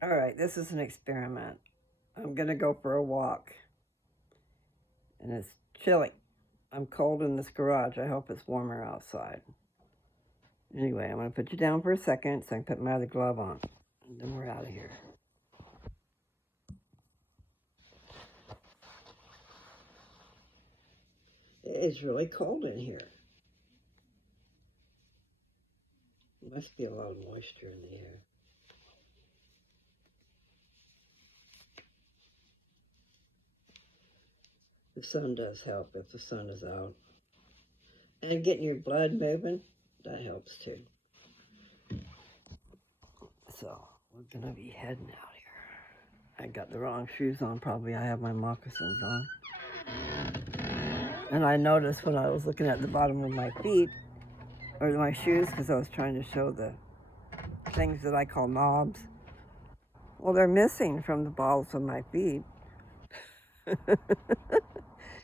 All right, this is an experiment. I'm going to go for a walk, and it's chilly. I'm cold in this garage. I hope it's warmer outside. Anyway, I'm going to put you down for a second so I can put my other glove on. And then we're out of here. It's really cold in here. Must be a lot of moisture in the air. The sun does help if the sun is out. And getting your blood moving, that helps too. So, we're going to be heading out here. I got the wrong shoes on, probably. I have my moccasins on. And I noticed when I was looking at the bottom of my feet, or my shoes, because I was trying to show the things that I call knobs. Well, they're missing from the balls of my feet.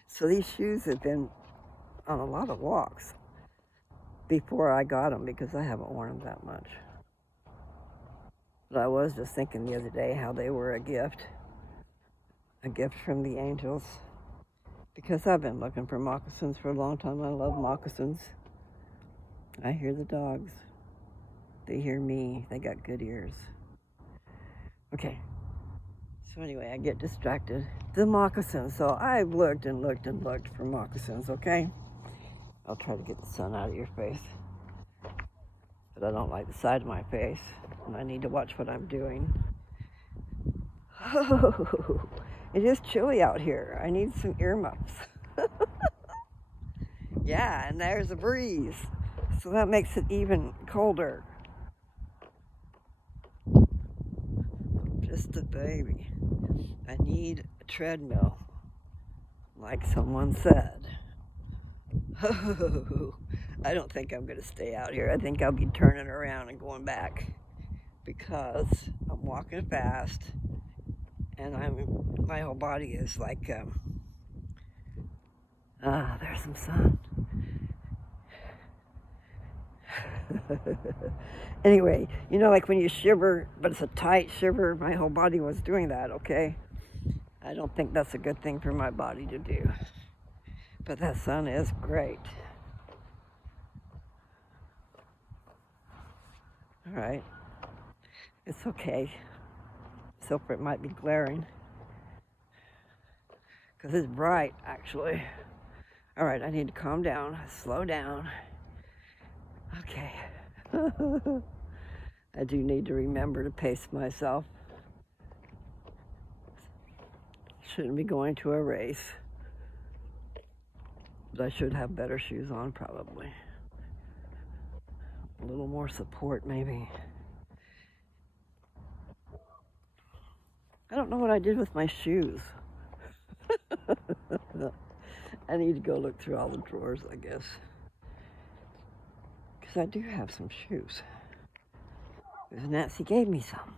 So these shoes have been on a lot of walks before I got them, because I haven't worn them that much. But I was just thinking the other day how they were a gift from the angels, because I've been looking for moccasins for a long time. I love moccasins. I hear the dogs. They hear me. They got good ears. Okay. So anyway, I get distracted. The moccasins. So I've looked and looked and looked for moccasins, okay? I'll try to get the sun out of your face. But I don't like the side of my face. And I need to watch what I'm doing. Oh, it is chilly out here. I need some earmuffs. Yeah, and there's a breeze. So that makes it even colder. Just a baby. I need a treadmill, like someone said. Oh, I don't think I'm going to stay out here. I think I'll be turning around and going back, because I'm walking fast, and my whole body is like, there's some sun. Anyway, you know, like when you shiver, but it's a tight shiver, my whole body was doing that, okay? I don't think that's a good thing for my body to do. But that sun is great. All right. It's okay. Except for it might be glaring, because it's bright, actually. All right, I need to calm down, slow down. Okay. I do need to remember to pace myself. Shouldn't be going to a race. But I should have better shoes on, probably. A little more support, maybe. I don't know what I did with my shoes. I need to go look through all the drawers, I guess. Because I do have some shoes. Because Nancy gave me some.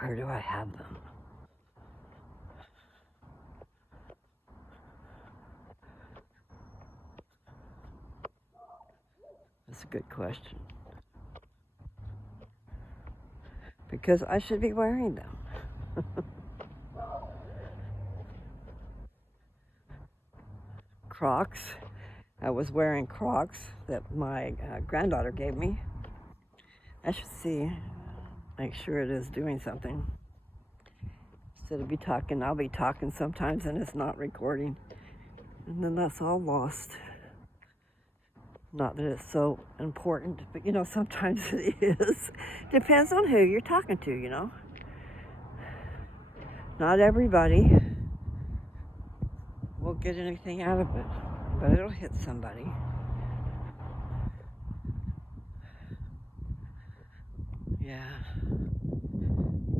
Where do I have them? That's a good question. Because I should be wearing them. Crocs. I was wearing Crocs that my granddaughter gave me. I should see, make sure it is doing something. Instead of I'll be talking sometimes and it's not recording. And then that's all lost. Not that it's so important, but you know, sometimes it is. Depends on who you're talking to, you know. Not everybody will get anything out of it, but it'll hit somebody. Yeah.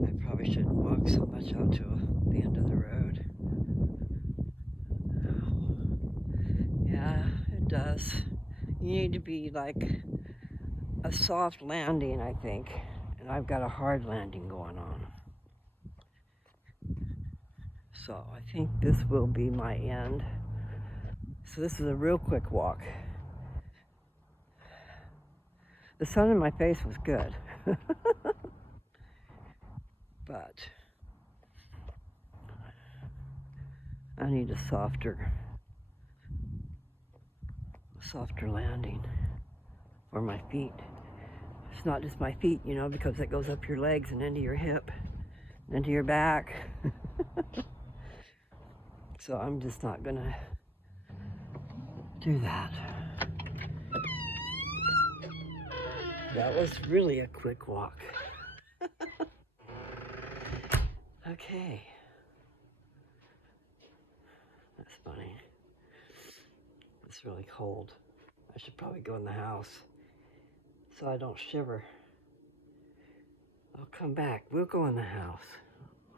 I probably shouldn't walk so much out to the end of the road. Yeah, it does. You need to be like a soft landing, I think. And I've got a hard landing going on. So I think this will be my end. So this is a real quick walk. The sun in my face was good. but I need a softer landing for my feet. It's not just my feet, you know, because it goes up your legs and into your hip and into your back. So I'm just not gonna do that. That was really a quick walk. Okay. That's funny. It's really cold. I should probably go in the house so I don't shiver. I'll come back. We'll go in the house.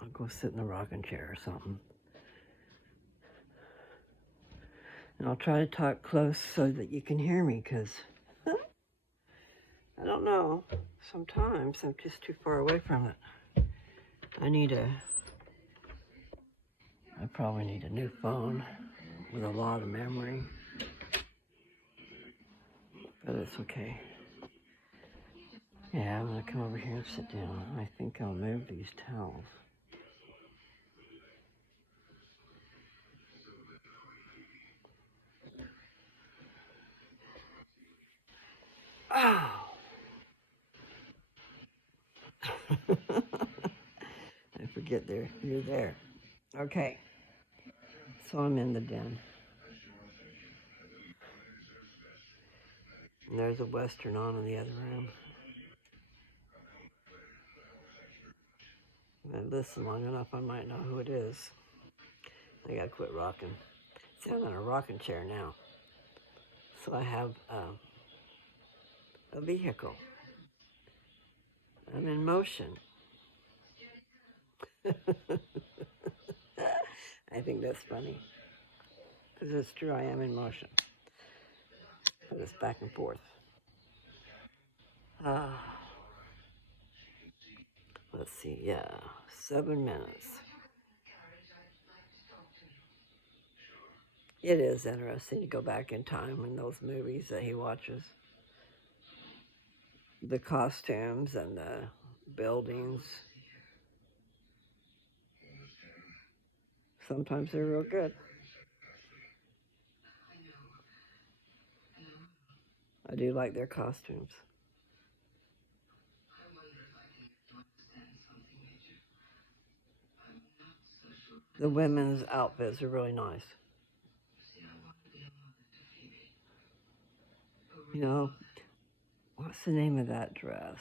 I'll go sit in a rocking chair or something. And I'll try to talk close so that you can hear me, because I don't know. Sometimes I'm just too far away from it. I probably need a new phone with a lot of memory. But it's okay. Yeah, I'm gonna come over here and sit down. I think I'll move these towels. Oh! I forget you're there. Okay. So I'm in the den. And there's a Western on in the other room. If I listen long enough, I might know who it is. I gotta quit rocking. See, I'm in a rocking chair now. So I have a vehicle. I'm in motion. I think that's funny. Because it's true, I am in motion. But it's back and forth. Let's see, yeah, 7 minutes. It is interesting to go back in time in those movies that he watches. The costumes and the buildings. Sometimes they're real good. I do like their costumes. The women's outfits are really nice. You know, what's the name of that dress?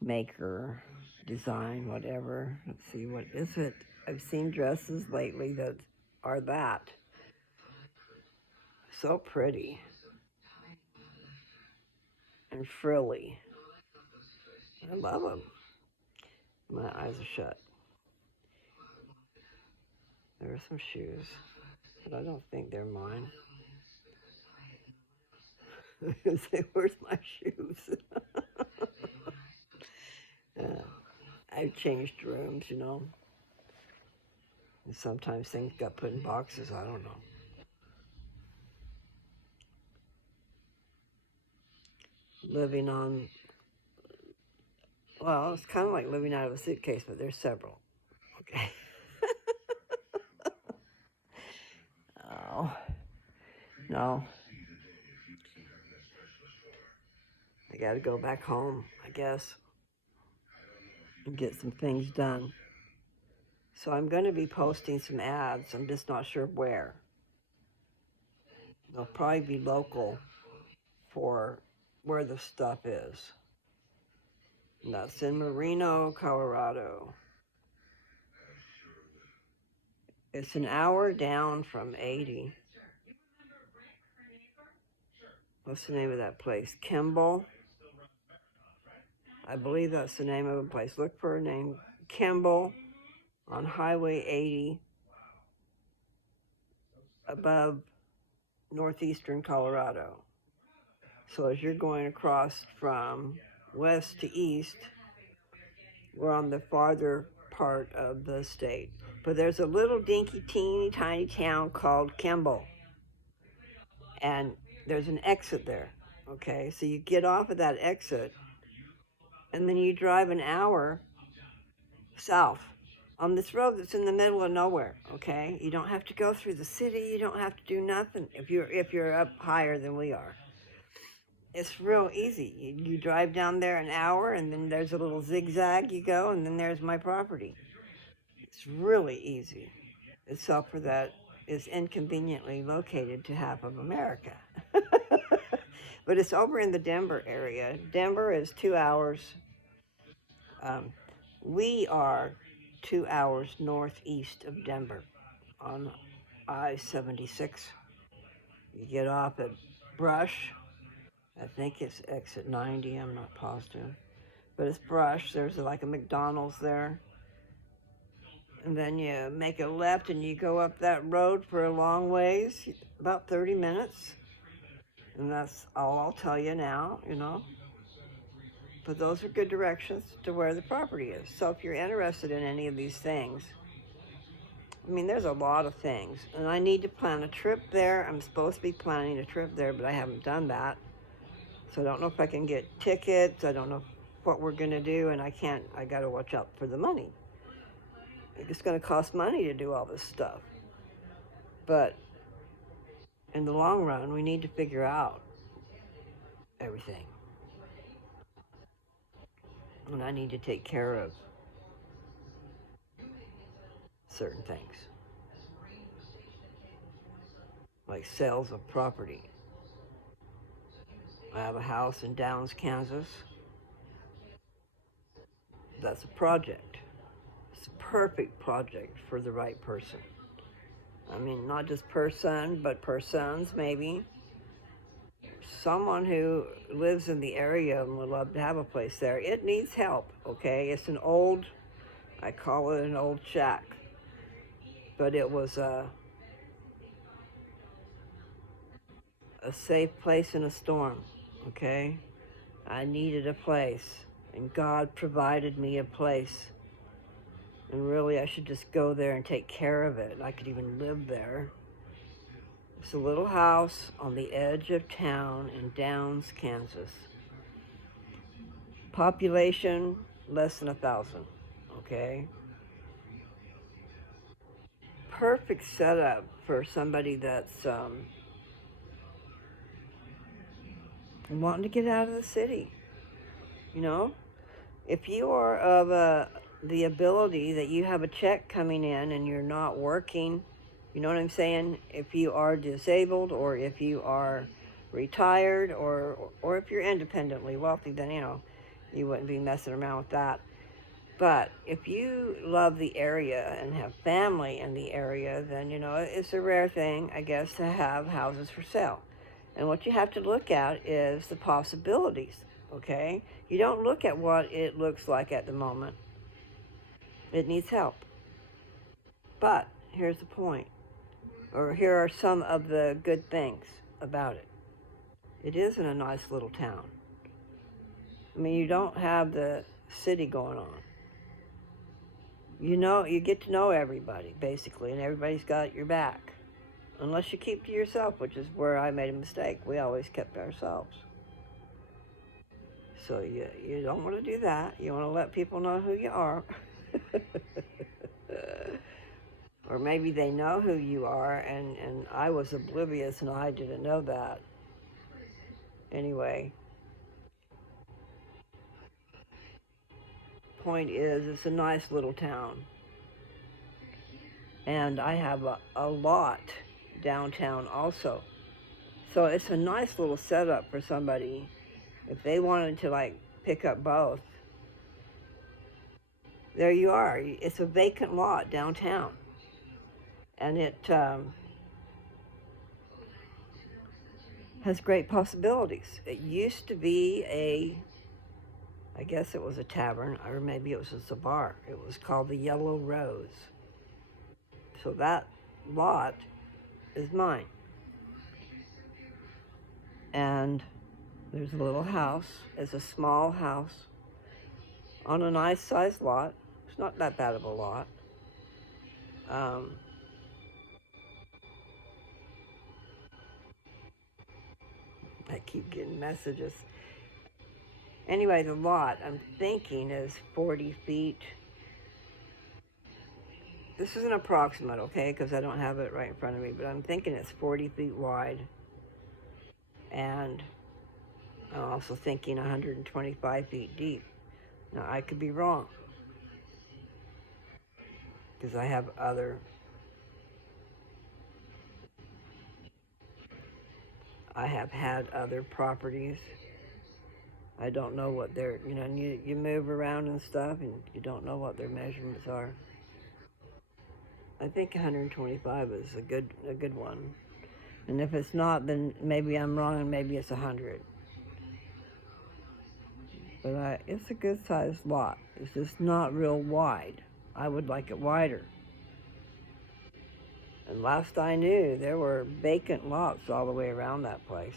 Maker, design, whatever. Let's see, what is it? I've seen dresses lately that are that. So pretty. And frilly. I love them. My eyes are shut. There are some shoes, but I don't think they're mine. Say, where's my shoes? I've changed rooms, you know. And sometimes things got put in boxes. I don't know. Living on, well, it's kind of like living out of a suitcase, but there's several. Okay. Oh, no. I got to go back home, I guess, and get some things done. So I'm going to be posting some ads. I'm just not sure where. They'll probably be local for where the stuff is. And that's in Merino, Colorado. It's an hour down from 80. What's the name of that place? Kimball? I believe that's the name of the place. Look for a name. Kimball on Highway 80 above northeastern Colorado. So as you're going across from west to east, we're on the farther part of the state. But there's a little dinky, teeny, tiny town called Kimball. And there's an exit there, so you get off of that exit, and then you drive an hour south on this road that's in the middle of nowhere. Okay, you don't have to go through the city. You don't have to do nothing if you're up higher than we are. It's real easy. You drive down there an hour, and then there's a little zigzag you go, and then there's my property. It's really easy. Except for that is inconveniently located to half of America. But it's over in the Denver area. Denver is 2 hours. Um, we are 2 hours northeast of Denver on I-76. You get off at Brush. I think it's exit 90. I'm not positive. But it's Brush. There's like a McDonald's there. And then you make a left and you go up that road for a long ways, about 30 minutes. And that's all I'll tell you now. But those are good directions to where the property is. So if you're interested in any of these things, I mean, there's a lot of things. And I need to plan a trip there. I'm supposed to be planning a trip there, but I haven't done that. So I don't know if I can get tickets. I don't know what we're going to do. And I got to watch out for the money. It's going to cost money to do all this stuff. But in the long run, we need to figure out everything. And I need to take care of certain things, like sales of property. I have a house in Downs, Kansas. That's a project. It's a perfect project for the right person. I mean, not just per son, but persons, maybe. Someone who lives in the area and would love to have a place there. It needs help, okay? It's I call it an old shack. But it was a safe place in a storm, okay? I needed a place, and God provided me a place. And really, I should just go there and take care of it. I could even live there. It's a little house on the edge of town in Downs, Kansas. Population, less than 1,000, okay? Perfect setup for somebody that's wanting to get out of the city, you know? If you are of the ability that you have a check coming in and you're not working, you know what I'm saying? If you are disabled or if you are retired or if you're independently wealthy, then, you wouldn't be messing around with that. But if you love the area and have family in the area, then, it's a rare thing, I guess, to have houses for sale. And what you have to look at is the possibilities, okay? You don't look at what it looks like at the moment. It needs help. But here's the point, or here are some of the good things about it. It is in a nice little town. I mean, you don't have the city going on. You get to know everybody, basically, and everybody's got your back. Unless you keep to yourself, which is where I made a mistake. We always kept to ourselves. So you don't want to do that. You want to let people know who you are. Or maybe they know who you are, and I was oblivious and I didn't know that. Anyway, point is, it's a nice little town. And I have a lot downtown also. So it's a nice little setup for somebody if they wanted to pick up both. There you are. It's a vacant lot downtown. And it has great possibilities. It used to be I guess it was a tavern, or maybe it was just a bar. It was called the Yellow Rose. So that lot is mine. And there's a little house. It's a small house on a nice sized lot. It's not that bad of a lot. I keep getting messages. Anyway, the lot I'm thinking is 40 feet this is an approximate, okay, because I don't have it right in front of me, but I'm thinking it's 40 feet wide. And I'm also thinking 125 feet deep. Now, I could be wrong, because I have had other properties. I don't know what you move around and stuff, and you don't know what their measurements are. I think 125 is a good one. And if it's not, then maybe I'm wrong, and maybe it's 100. But it's a good sized lot. It's just not real wide. I would like it wider. And last I knew, there were vacant lots all the way around that place.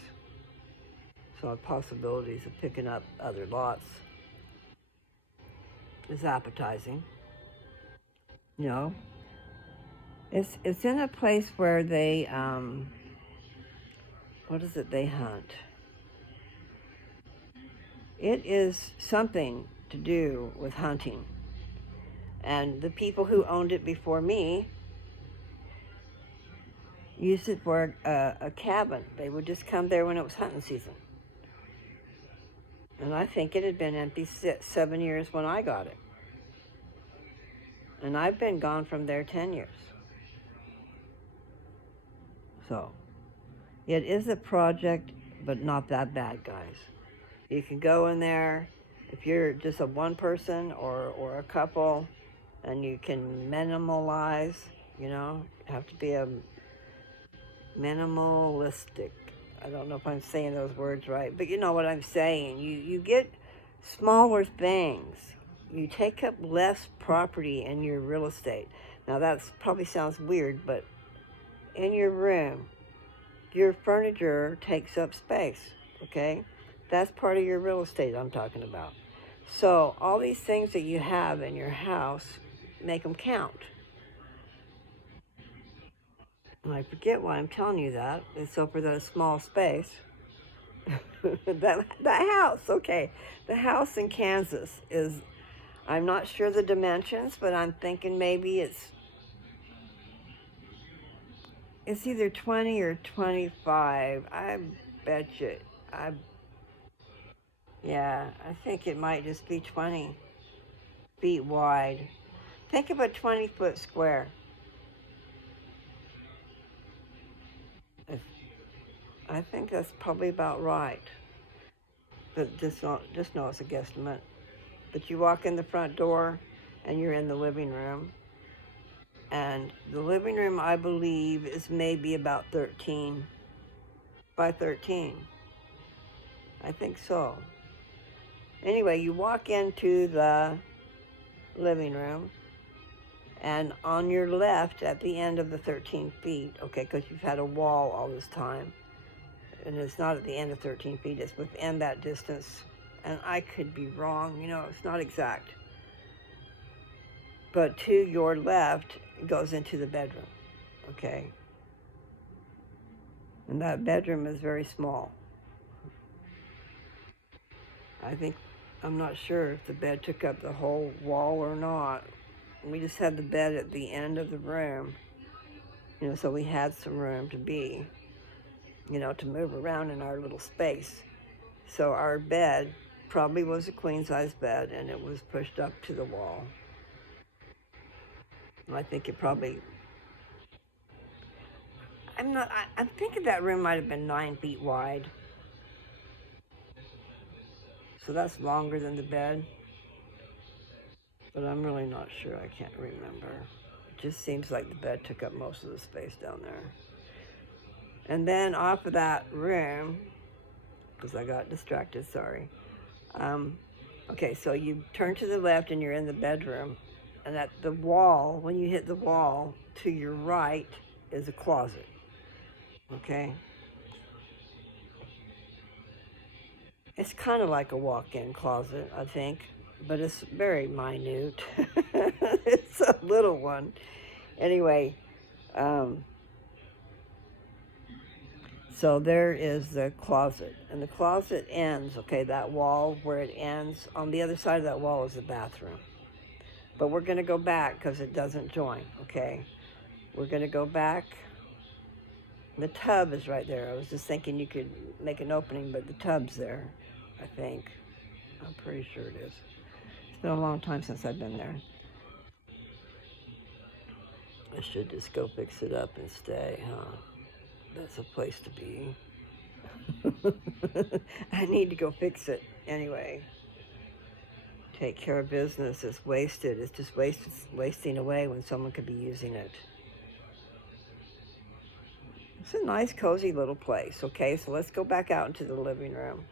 So possibilities of picking up other lots is appetizing. You know, it's in a place where they what is it they hunt? It is something to do with hunting. And the people who owned it before me used it for a cabin. They would just come there when it was hunting season. And I think it had been empty 7 years when I got it. And I've been gone from there 10 years. So, it is a project, but not that bad, guys. You can go in there if you're just a one person or a couple, and you can minimalize, have to be a minimalistic. I don't know if I'm saying those words right, but you know what I'm saying. You get smaller things. You take up less property in your real estate. Now that probably sounds weird, but in your room, your furniture takes up space, okay? That's part of your real estate I'm talking about. So all these things that you have in your house, make them count. And I forget why I'm telling you that. It's so for that small space. that house, okay. The house in Kansas is, I'm not sure the dimensions, but I'm thinking maybe it's either 20 or 25. I bet you. I think it might just be 20 feet wide. Think of a 20-foot square. I think that's probably about right. But just know it's a guesstimate. But you walk in the front door, and you're in the living room. And the living room, I believe, is maybe about 13 by 13. I think so. Anyway, you walk into the living room, and on your left, at the end of the 13 feet, okay, because you've had a wall all this time, and it's not at the end of 13 feet, it's within that distance, and I could be wrong, it's not exact. But to your left, it goes into the bedroom, okay? And that bedroom is very small. I'm not sure if the bed took up the whole wall or not. We just had the bed at the end of the room, so we had some room to be, to move around in our little space. So our bed probably was a queen-size bed, and it was pushed up to the wall. And I think it probably, I'm thinking that room might have been 9 feet wide. So that's longer than the bed. But I'm really not sure. I can't remember. It just seems like the bed took up most of the space down there. And then off of that room, because I got distracted, sorry. Okay, so you turn to the left and you're in the bedroom. And at the wall, when you hit the wall, to your right is a closet. Okay? It's kind of like a walk-in closet, I think, but it's very minute. It's a little one. Anyway, so there is the closet, and the closet ends, okay, that wall where it ends, on the other side of that wall is the bathroom. But we're going to go back because it doesn't join, okay? We're going to go back. The tub is right there. I was just thinking you could make an opening, but the tub's there, I think. I'm pretty sure it is. It's been a long time since I've been there. I should just go fix it up and stay, huh? That's a place to be. I need to go fix it anyway. Take care of business. It's wasted. It's just wasting away when someone could be using it. It's a nice, cozy little place. Okay, so let's go back out into the living room.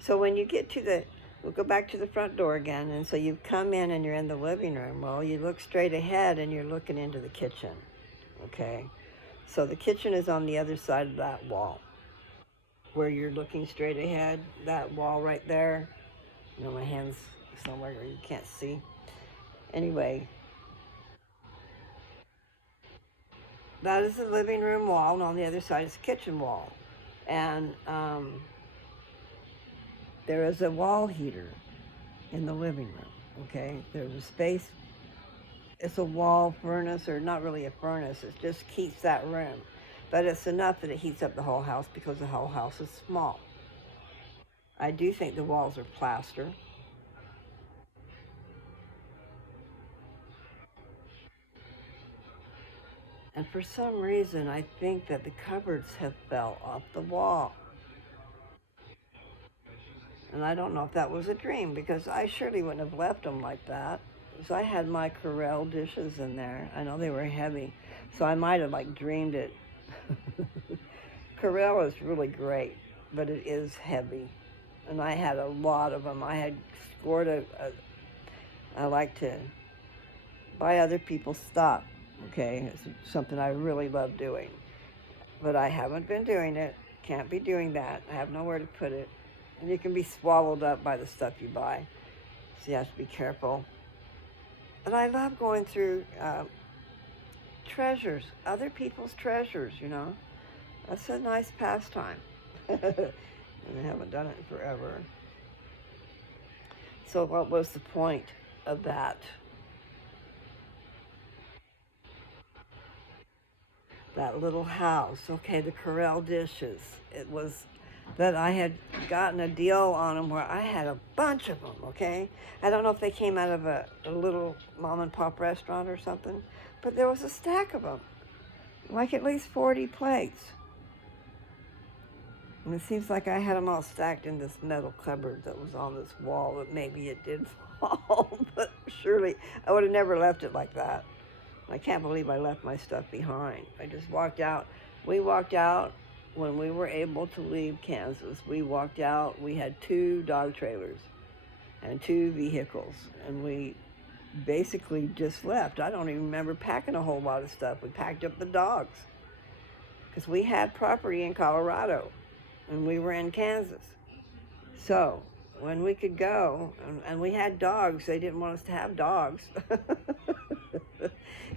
So when you get to we'll go back to the front door again. And so you come in and you're in the living room. Well, you look straight ahead and you're looking into the kitchen. Okay, so the kitchen is on the other side of that wall. Where you're looking straight ahead, that wall right there. You know, my hand's somewhere where you can't see. Anyway, that is the living room wall, and on the other side is the kitchen wall. And there is a wall heater in the living room, okay? There's a space. It's a wall furnace, or not really a furnace. It just keeps that room. But it's enough that it heats up the whole house because the whole house is small. I do think the walls are plaster. And for some reason, I think that the cupboards have fell off the wall. And I don't know if that was a dream, because I surely wouldn't have left them like that. So I had my Corelle dishes in there. I know they were heavy, so I might have like dreamed it. Corelle is really great, but it is heavy. And I had a lot of them. I had scored I like to buy other people's stuff. Okay, it's something I really love doing. But I haven't been doing it. Can't be doing that. I have nowhere to put it. And you can be swallowed up by the stuff you buy. So you have to be careful. But I love going through treasures, other people's treasures, you know. That's a nice pastime. And I haven't done it in forever. So what was the point of that? That little house. Okay, the Corelle dishes. It was that I had gotten a deal on them where I had a bunch of them, okay? I don't know if they came out of a little mom and pop restaurant or something, but there was a stack of them, like at least 40 plates. And it seems like I had them all stacked in this metal cupboard that was on this wall, that maybe it did fall, but surely I would have never left it like that. I can't believe I left my stuff behind. I just walked out. We walked out when we were able to leave Kansas. We walked out. We had 2 dog trailers and 2 vehicles, and we basically just left. I don't even remember packing a whole lot of stuff. We packed up the dogs because we had property in Colorado and we were in Kansas. So when we could go, and we had dogs, they didn't want us to have dogs.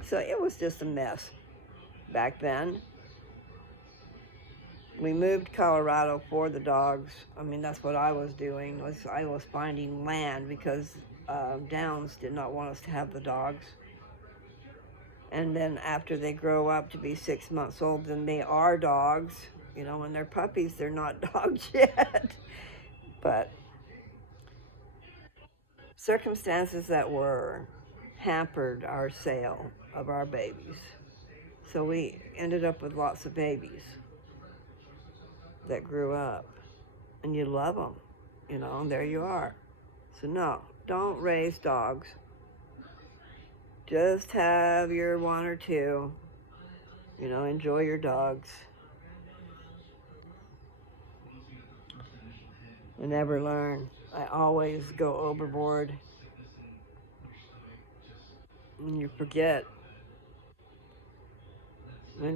So it was just a mess back then. We moved Colorado for the dogs. I mean, that's what I was doing. I was finding land because Downs did not want us to have the dogs. And then after they grow up to be 6 months old, then they are dogs. You know, when they're puppies, they're not dogs yet. But circumstances that were hampered our sale of our babies. So we ended up with lots of babies that grew up. And you love them, you know, and there you are. So no, don't raise dogs. Just have your 1 or 2. You know, enjoy your dogs. I never learn. I always go overboard. And you forget. I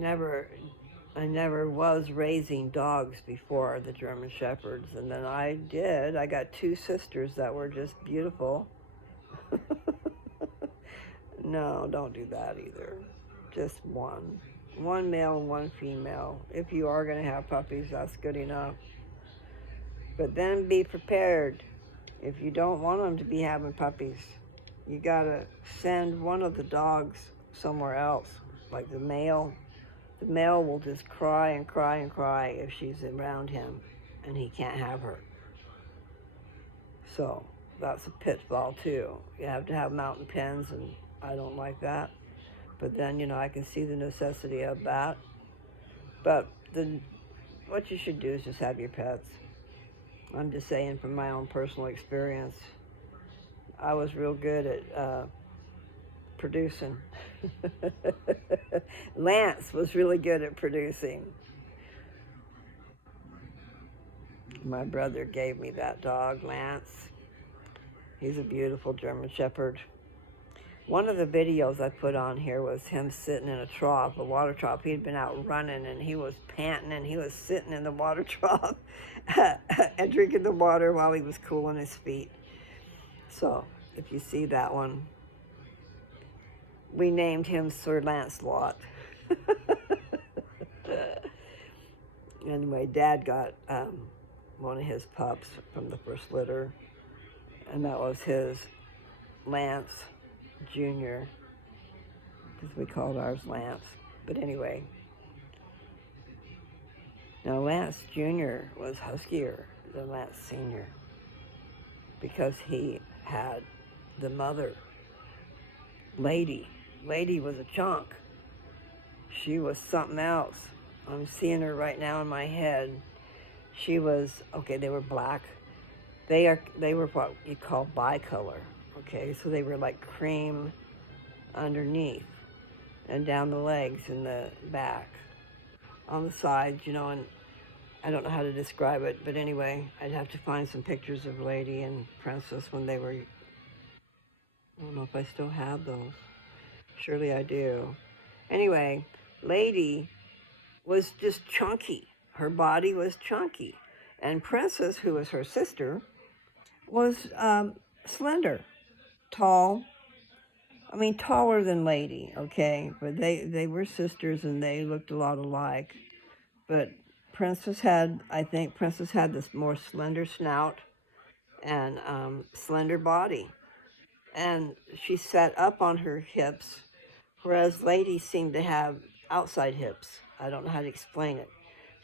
never was raising dogs before the German Shepherds, and then I did. I got 2 sisters that were just beautiful. No, don't do that either. Just one. 1 male and 1 female. If you are going to have puppies, that's good enough. But then be prepared if you don't want them to be having puppies. you gotta send one of the dogs somewhere else, like the male. The male will just cry and cry and cry if she's around him and he can't have her. So that's a pitfall too. You have to have mountain pens, and I don't like that. But then, I can see the necessity of that. But what you should do is just have your pets. I'm just saying from my own personal experience, I was real good at producing. Lance was really good at producing. My brother gave me that dog, Lance. He's a beautiful German Shepherd. One of the videos I put on here was him sitting in a water trough. He'd been out running and he was panting and he was sitting in the water trough and drinking the water while he was cooling his feet. So if you see that one, we named him Sir Lancelot. Anyway, Dad got one of his pups from the first litter, and that was his Lance Jr., because we called ours Lance. But anyway, now Lance Jr. was huskier than Lance Sr. because he had the mother, Lady. Lady was a chunk. She was something else. I'm seeing her right now in my head. She was, okay, they were black. They were what you call bicolor, okay? So they were like cream underneath and down the legs and the back. On the sides, and I don't know how to describe it, but anyway, I'd have to find some pictures of Lady and Princess when they were, I don't know if I still have those. Surely I do. Anyway, Lady was just chunky. Her body was chunky. And Princess, who was her sister, was slender, tall. I mean, taller than Lady, okay? But they were sisters and they looked a lot alike. But I think Princess had this more slender snout and slender body. And she sat up on her hips, whereas Lady seemed to have outside hips. I don't know how to explain it.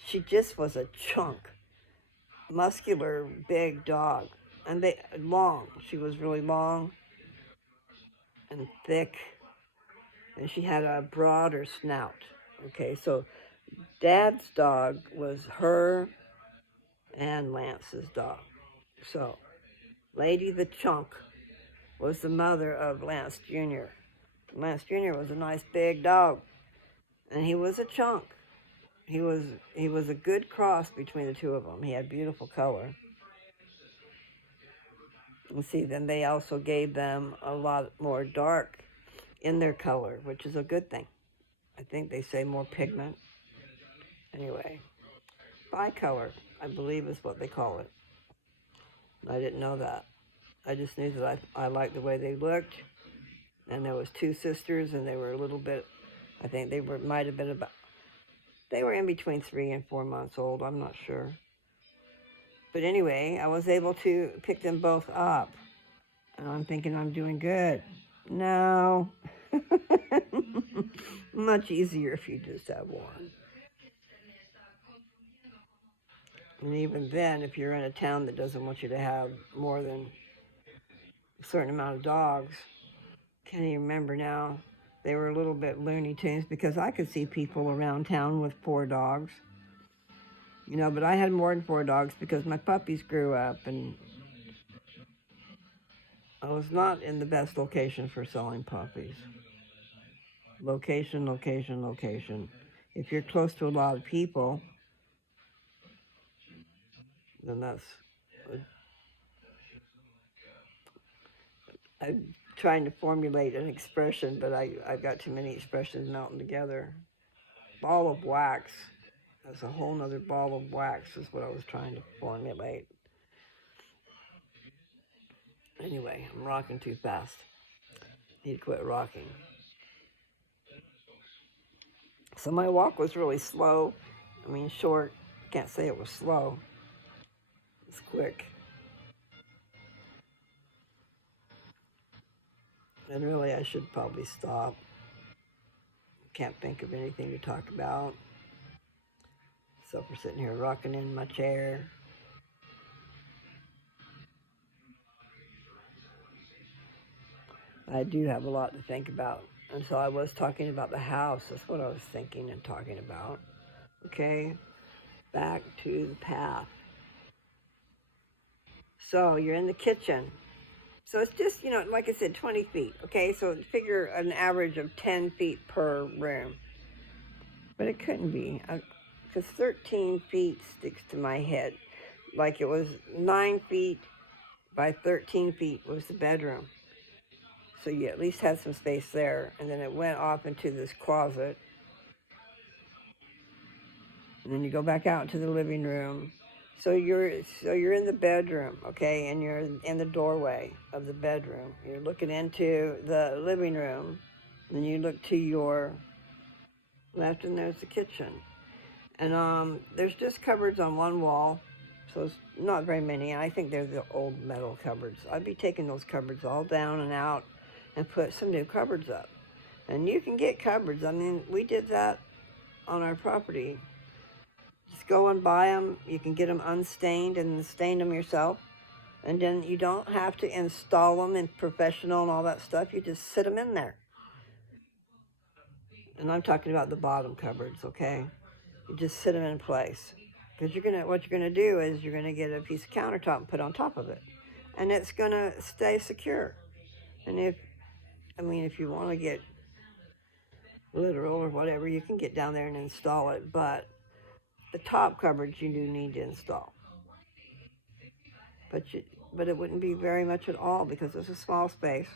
She just was a chunk, muscular, big dog. And long. She was really long and thick. And she had a broader snout. Okay, so Dad's dog was her and Lance's dog. So Lady the Chunk was the mother of Lance Jr. Lance Jr. was a nice big dog, and he was a chunk. He was a good cross between the two of them. He had beautiful color. And see, then they also gave them a lot more dark in their color, which is a good thing. I think they say more pigment. Anyway, bicolor, I believe is what they call it. I didn't know that. I just knew that I liked the way they looked. And there was two sisters, and they were a little bit, I think they might have been they were in between 3 and 4 months old. I'm not sure. But anyway, I was able to pick them both up. And I'm thinking I'm doing good. No. Much easier if you just have one. And even then, if you're in a town that doesn't want you to have more than a certain amount of dogs, can't even remember now. They were a little bit Looney Tunes because I could see people around town with 4 dogs. But I had more than 4 dogs because my puppies grew up and I was not in the best location for selling puppies. Location, location, location. If you're close to a lot of people, then that's... I'm trying to formulate an expression, but I've got too many expressions melting together. Ball of wax. That's a whole nother ball of wax is what I was trying to formulate. Anyway, I'm rocking too fast. Need to quit rocking. So my walk was really slow. I mean, short. Can't say it was slow. It's quick. And really, I should probably stop. Can't think of anything to talk about. So we're sitting here rocking in my chair. I do have a lot to think about. And so I was talking about the house. That's what I was thinking and talking about. Okay, back to the path. So you're in the kitchen. So it's just, like I said, 20 feet. Okay, so figure an average of 10 feet per room. But it couldn't be, because 13 feet sticks to my head. Like it was 9 feet by 13 feet was the bedroom. So you at least had some space there. And then it went off into this closet. And then you go back out into the living room. So you're in the bedroom, okay, and you're in the doorway of the bedroom. You're looking into the living room, and you look to your left, and there's the kitchen. And there's just cupboards on one wall, so it's not very many. I think they're the old metal cupboards. I'd be taking those cupboards all down and out, and put some new cupboards up. And you can get cupboards. I mean, we did that on our property. Just go and buy them. You can get them unstained and stain them yourself. And then you don't have to install them in professional and all that stuff. You just sit them in there. And I'm talking about the bottom cupboards, okay? You just sit them in place. Because what you're gonna do is you're gonna get a piece of countertop and put on top of it. And it's gonna stay secure. And if you want to get literal or whatever, you can get down there and install it. But the top cupboards you do need to install. But it wouldn't be very much at all because it's a small space.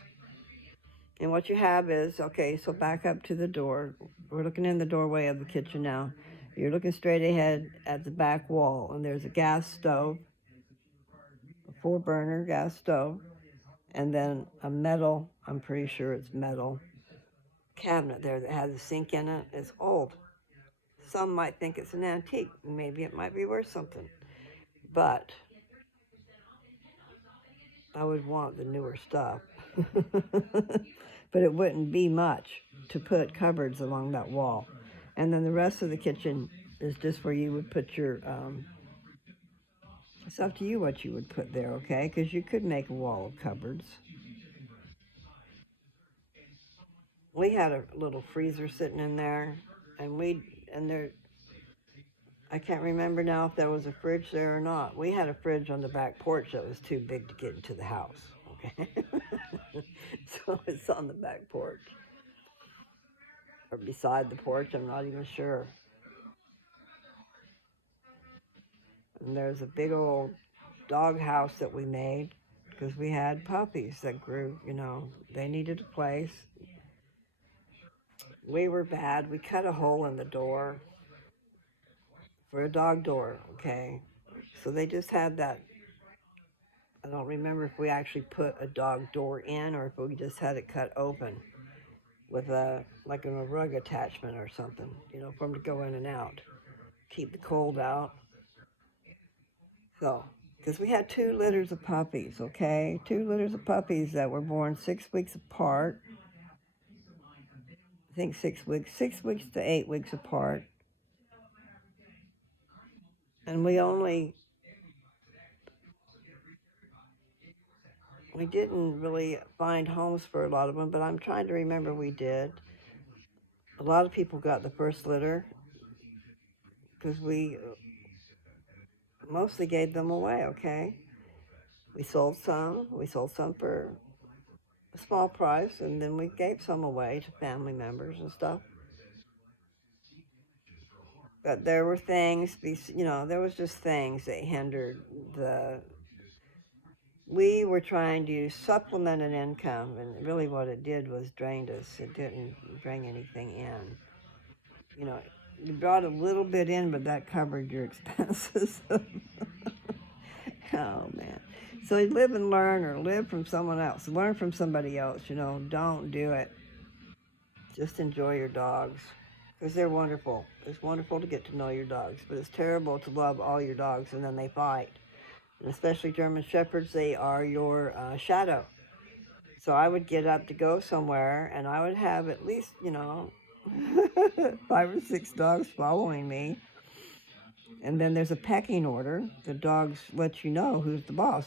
And what you have is, okay, so back up to the door. We're looking in the doorway of the kitchen now. You're looking straight ahead at the back wall, and there's a gas stove, a 4-burner gas stove, and then a metal, I'm pretty sure it's metal, cabinet there that has a sink in it. It's old. Some might think it's an antique. Maybe it might be worth something. But I would want the newer stuff. But it wouldn't be much to put cupboards along that wall. And then the rest of the kitchen is just where you would put your, it's up to you what you would put there, okay? Because you could make a wall of cupboards. We had a little freezer sitting in there, and there, I can't remember now if there was a fridge there or not. We had a fridge on the back porch that was too big to get into the house, okay? So it's on the back porch. Or beside the porch, I'm not even sure. And there's a big old dog house that we made because we had puppies that grew, they needed a place. We were bad. We cut a hole in the door for a dog door, okay? So they just had that. I don't remember if we actually put a dog door in or if we just had it cut open with a rug attachment or something, for them to go in and out, keep the cold out. So, because we had 2 litters of puppies, okay? 2 litters of puppies that were born 6 weeks apart. I think 6 weeks, 6 weeks to 8 weeks apart. And we didn't really find homes for a lot of them, but I'm trying to remember we did. A lot of people got the first litter because we mostly gave them away, okay? We sold some for a small price, and then we gave some away to family members and stuff. But there were things, there was just things that hindered we were trying to supplement an income, and really what it did was drained us. It didn't bring anything in. You brought a little bit in, but that covered your expenses. Oh, man. So you live and learn, or live from someone else. Learn from somebody else, Don't do it. Just enjoy your dogs, because they're wonderful. It's wonderful to get to know your dogs, but it's terrible to love all your dogs and then they fight. And especially German Shepherds, they are your shadow. So I would get up to go somewhere, and I would have at least, 5 or 6 dogs following me. And then there's a pecking order. The dogs let you know who's the boss.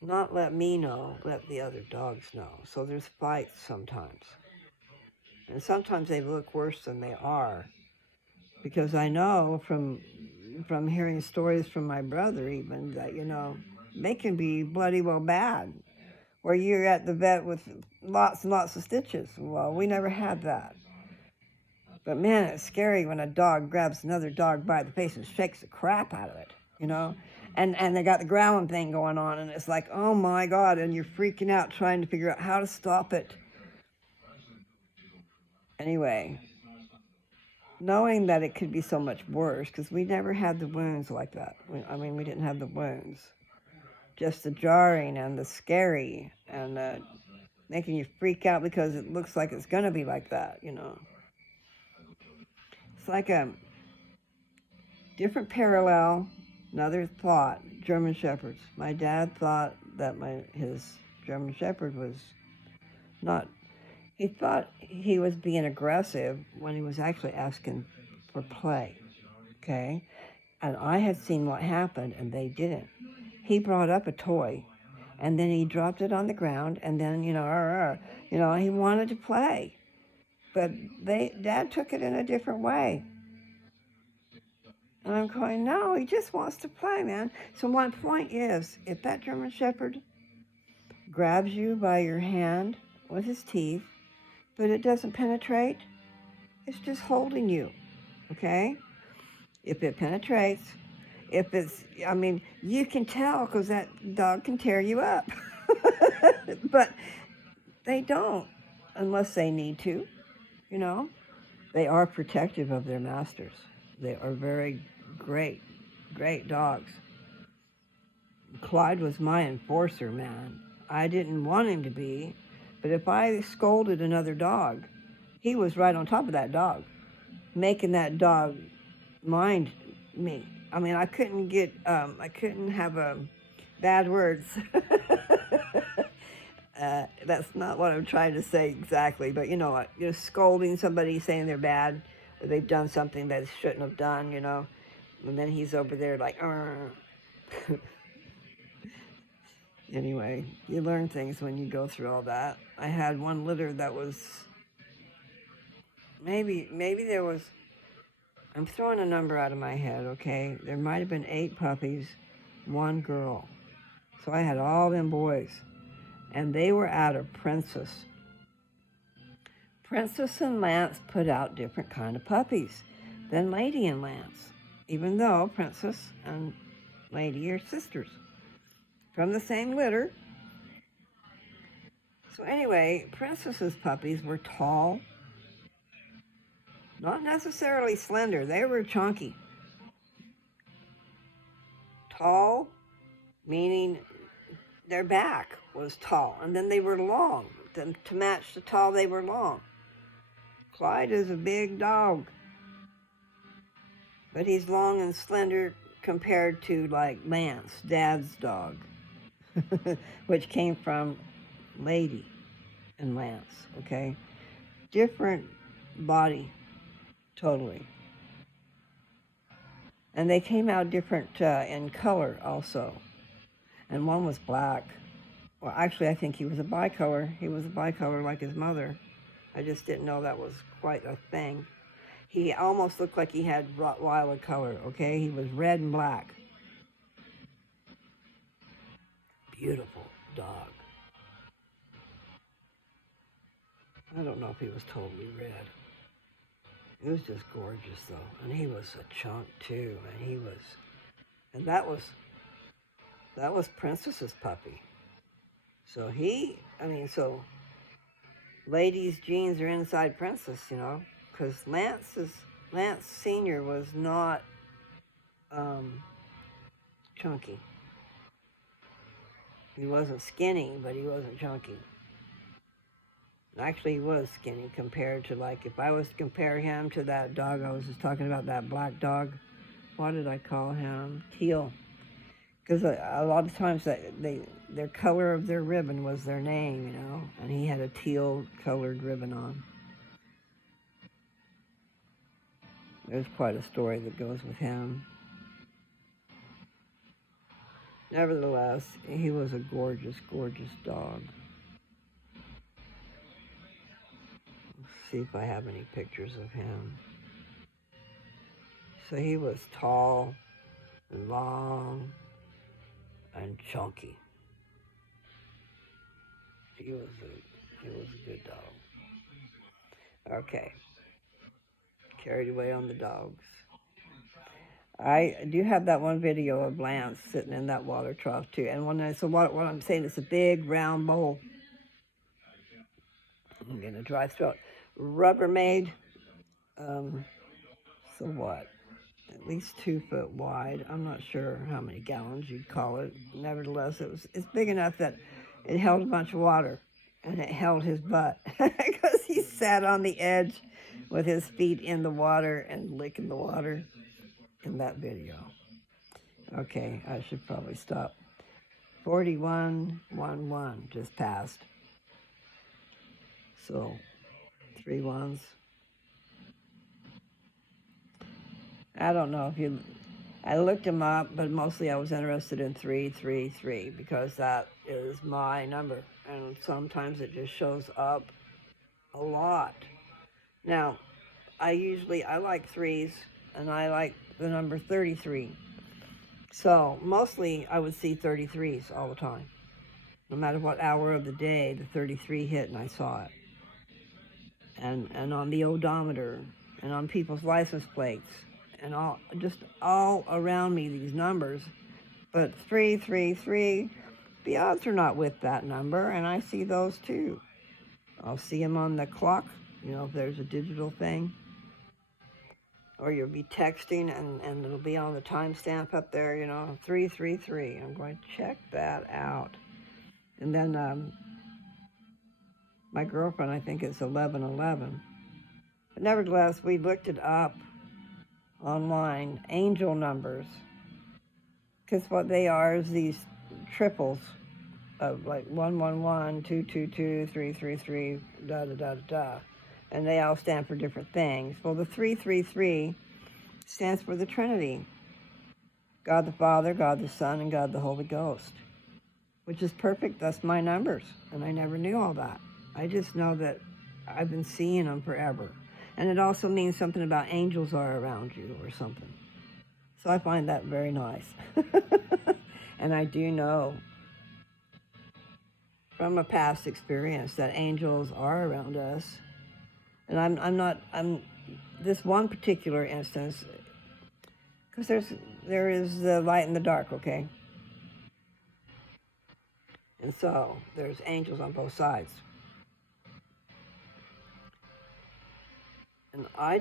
Not let me know, let the other dogs know. So there's fights sometimes. And sometimes they look worse than they are. Because I know from hearing stories from my brother even that, they can be bloody well bad. Where you're at the vet with lots and lots of stitches. Well, we never had that. But man, it's scary when a dog grabs another dog by the face and shakes the crap out of it. And they got the growling thing going on, and it's like, oh my God, and you're freaking out trying to figure out how to stop it. Anyway, knowing that it could be so much worse, because we never had the wounds like that. We didn't have the wounds. Just the jarring and the scary and making you freak out because it looks like it's going to be like that. It's like a different parallel, another thought, German Shepherds. My dad thought that his German Shepherd was not, he thought he was being aggressive when he was actually asking for play, okay? And I had seen what happened, and they didn't. He brought up a toy, and then he dropped it on the ground, and then, he wanted to play. But Dad took it in a different way. And I'm going, no, he just wants to play, man. So my point is, if that German Shepherd grabs you by your hand with his teeth, but it doesn't penetrate, it's just holding you, okay? If it penetrates, you can tell because that dog can tear you up. But they don't unless they need to, They are protective of their masters. They are very great dogs. Clyde was my enforcer, man. I didn't want him to be, but if I scolded another dog, he was right on top of that dog, making that dog mind me. I couldn't have bad words. That's not what I'm trying to say exactly, but you know what? You're scolding somebody, saying they're bad, or they've done something they shouldn't have done, and then he's over there like, Anyway, you learn things when you go through all that. I had one litter that was, maybe there was, I'm throwing a number out of my head, okay? There might have been 8 puppies, 1 girl. So I had all them boys. And they were out of Princess. Princess and Lance put out different kind of puppies than Lady and Lance, even though Princess and Lady are sisters from the same litter. So anyway, Princess's puppies were tall, not necessarily slender. They were chunky. Tall, meaning their back was tall, and then they were long. To match the tall, they were long. Clyde is a big dog, but he's long and slender compared to like Lance, Dad's dog, which came from Lady and Lance, okay? Different body, totally. And they came out different in color also. And one was black. Well, actually, I think he was a bicolor. He was a bicolor like his mother. I just didn't know that was quite a thing. He almost looked like he had Rottweiler color, okay? He was red and black. Beautiful dog. I don't know if he was totally red. He was just gorgeous, though. And he was a chunk, too. And that was Princess's puppy. So Lady's genes are inside Princess, because Lance Sr. was not chunky. He wasn't skinny, but he wasn't chunky. Actually, he was skinny compared to, like, if I was to compare him to that dog I was just talking about, that black dog. What did I call him? Teal. Because a lot of times their color of their ribbon was their name, you know, and he had a teal colored ribbon on. There's quite a story that goes with him. Nevertheless, he was a gorgeous, gorgeous dog. Let's see if I have any pictures of him. So he was tall and long and chunky. He was a good dog. Okay. Carried away on the dogs. I do have that one video of Lance sitting in that water trough too. And what I'm saying is a big round bowl. I'm getting a dry throat. Rubbermaid. So what? At least 2 foot wide. I'm not sure how many gallons you'd call it. Nevertheless, it's big enough that it held a bunch of water, and it held his butt because he sat on the edge with his feet in the water and licking the water in that video. Okay, I should probably stop. 4111 just passed. So 3 ones. I don't know if you, I looked them up, but mostly I was interested in 333 because that is my number. And sometimes it just shows up a lot. Now, I like threes, and I like the number 33. So mostly I would see 33s all the time. No matter what hour of the day, the 33 hit and I saw it. And on the odometer, and on people's license plates, and all around me, these numbers. But 333, the odds are not with that number, and I see those too. I'll see them on the clock, you know, if there's a digital thing. Or you'll be texting, and it'll be on the timestamp up there, you know, 333. I'm going to check that out. And then my girlfriend, I think it's 1111. But nevertheless, we looked it up online, angel numbers, because what they are is these triples of like 111, 222, 333, da da da da da, and they all stand for different things. Well, the 333 stands for the Trinity: God the Father, God the Son, and God the Holy Ghost, which is perfect. That's my numbers, and I never knew all that. I just know that I've been seeing them forever. And it also means something about angels are around you or something. So I find that very nice. And I do know from a past experience that angels are around us. And I'm this one particular instance, because there is the light and the dark, okay? And so there's angels on both sides. And I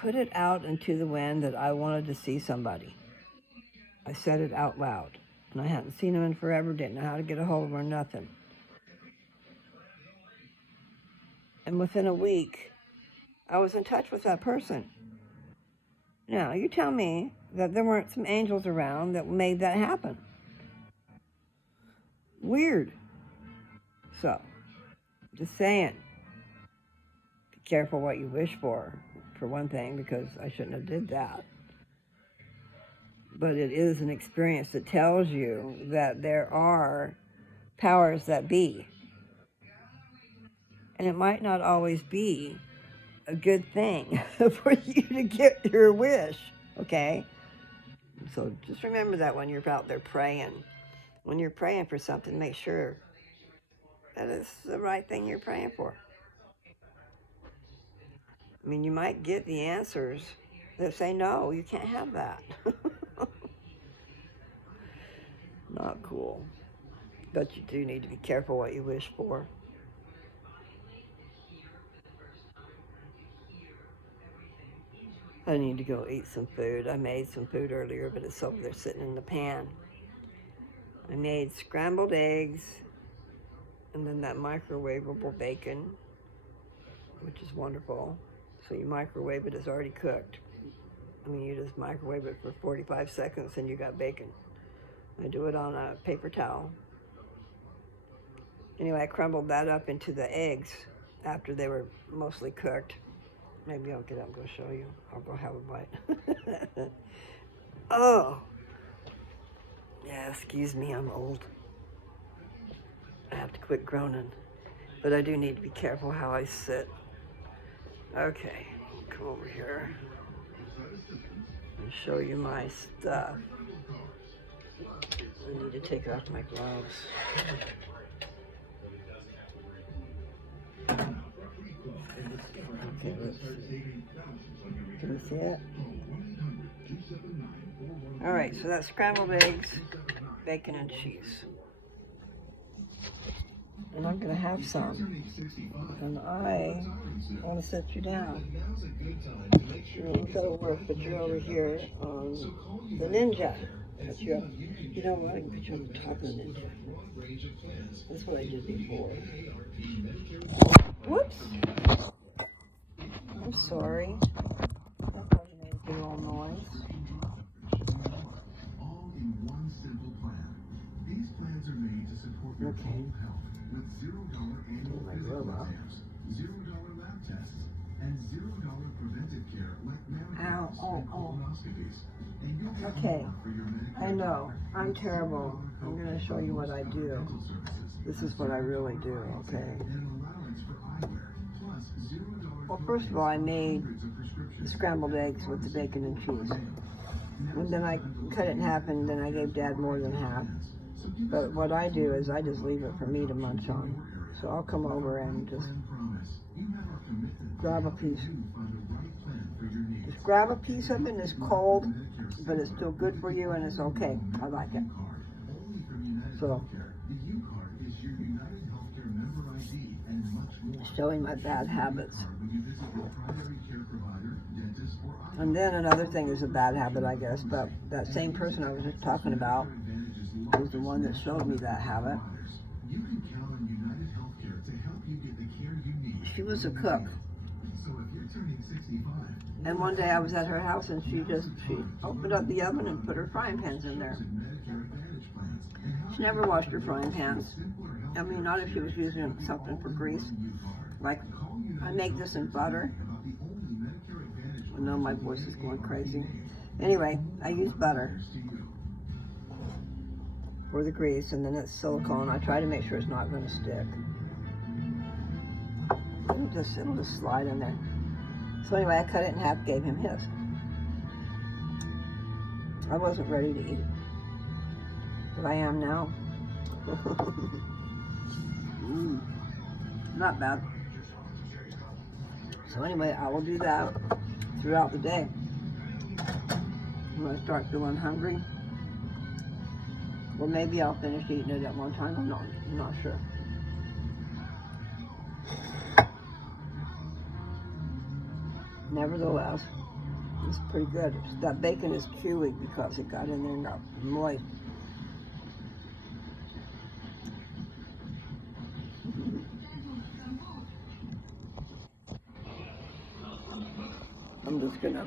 put it out into the wind that I wanted to see somebody. I said it out loud. And I hadn't seen him in forever, didn't know how to get a hold of him or nothing. And within a week, I was in touch with that person. Now, you tell me that there weren't some angels around that made that happen. Weird. So, just saying. Careful what you wish for one thing, because I shouldn't have did that. But it is an experience that tells you that there are powers that be. And it might not always be a good thing for you to get your wish, okay? So just remember that when you're out there praying. When you're praying for something, make sure that it's the right thing you're praying for. I mean, you might get the answers that say, no, you can't have that. Not cool. But you do need to be careful what you wish for. I need to go eat some food. I made some food earlier, but it's over there sitting in the pan. I made scrambled eggs, and then that microwavable bacon, which is wonderful. So you microwave it, it's already cooked. I mean, you just microwave it for 45 seconds and you got bacon. I do it on a paper towel. Anyway, I crumbled that up into the eggs after they were mostly cooked. Maybe I'll get up and go show you. I'll go have a bite. Oh, yeah, excuse me, I'm old. I have to quit groaning. But I do need to be careful how I sit. Okay, come over here and show you my stuff. I need to take off my gloves. Okay, let's see. Can you see it? All right, so that's scrambled eggs, bacon, and cheese. And I'm going to have some. And I want to sit you down. You've got to work, but you're over here on the Ninja. But you know what? I can put you on the top of the Ninja. That's what I did before. Whoops. I'm sorry. That probably made a big old noise. All in one simple plan. These plans are made to support your whole health with $0 annual physical exams, $0 lab tests, and $0 preventive care like mammograms and colonoscopies. And you'll get more for your Medicare. I know. I'm terrible. I'm going to show you what I do. This is what I really do, okay? Well, first of all, I made the scrambled eggs with the bacon and cheese. And then I cut it in half, and then I gave Dad more than half. But what I do is I just leave it for me to munch on. So I'll come over and just grab a piece. Just grab a piece of it, and it's cold, but it's still good for you, and it's okay. I like it. So, showing my bad habits. And then another thing is a bad habit, I guess, but that same person I was just talking about was the one that showed me that habit. She was a cook. And one day I was at her house and she opened up the oven and put her frying pans in there. She never washed her frying pans. I mean, not if she was using something for grease. Like, I make this in butter. I know my voice is going crazy. Anyway, I use butter for the grease, and then it's silicone. I try to make sure it's not going to stick. It'll just slide in there. So anyway, I cut it in half, gave him his. I wasn't ready to eat, but I am now. Not bad. So anyway, I will do that throughout the day. When I start feeling hungry, well, maybe I'll finish eating it at one time. I'm not sure. Nevertheless, it's pretty good. That bacon is chewy because it got in there and got moist. I'm just gonna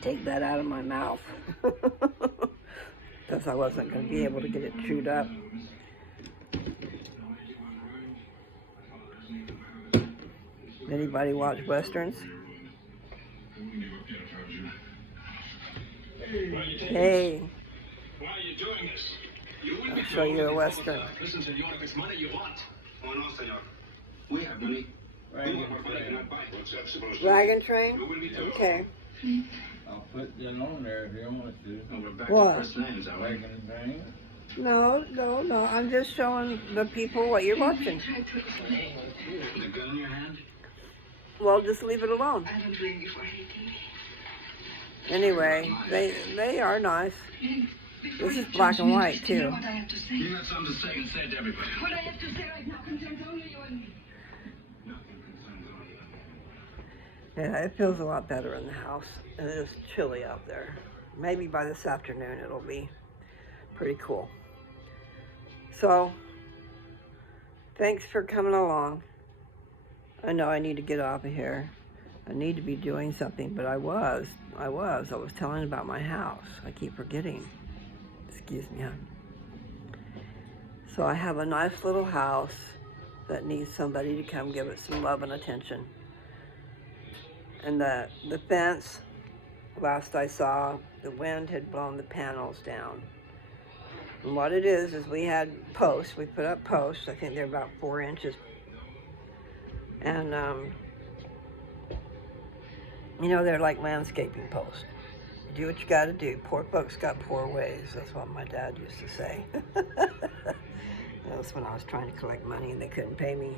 take that out of my mouth because I wasn't going to be able to get it chewed up. Anybody watch Westerns? Hey. Why are you doing this? I'll show you a Western. Listen, senor, if it's money you want. Oh, no, senor. We have money. Wagon train? Okay. I'll put them on there if you want to. Oh, we're back What? to first names, are we? Wagon train. No. I'm just showing the people what you're watching. The gun in your hand? Well, just leave it alone. I don't blame you for hating me. Anyway, they are nice. This is black and white, too. What I have to say. You have something to say and say it to everybody. What I have to say right now concerns only you and me. Nothing concerns only you. Yeah, it feels a lot better in the house. And it is chilly out there. Maybe by this afternoon it'll be pretty cool. So, thanks for coming along. I know I need to get off of here. I need to be doing something, but I was telling about my house. I keep forgetting. Excuse me, hon. So I have a nice little house that needs somebody to come give it some love and attention. And the fence, last I saw, the wind had blown the panels down. And what it is we had posts. We put up posts. I think they're about 4 inches. And, you know, they're like landscaping posts. Do what you got to do. Poor folks got poor ways. That's what my dad used to say. That was when I was trying to collect money and they couldn't pay me.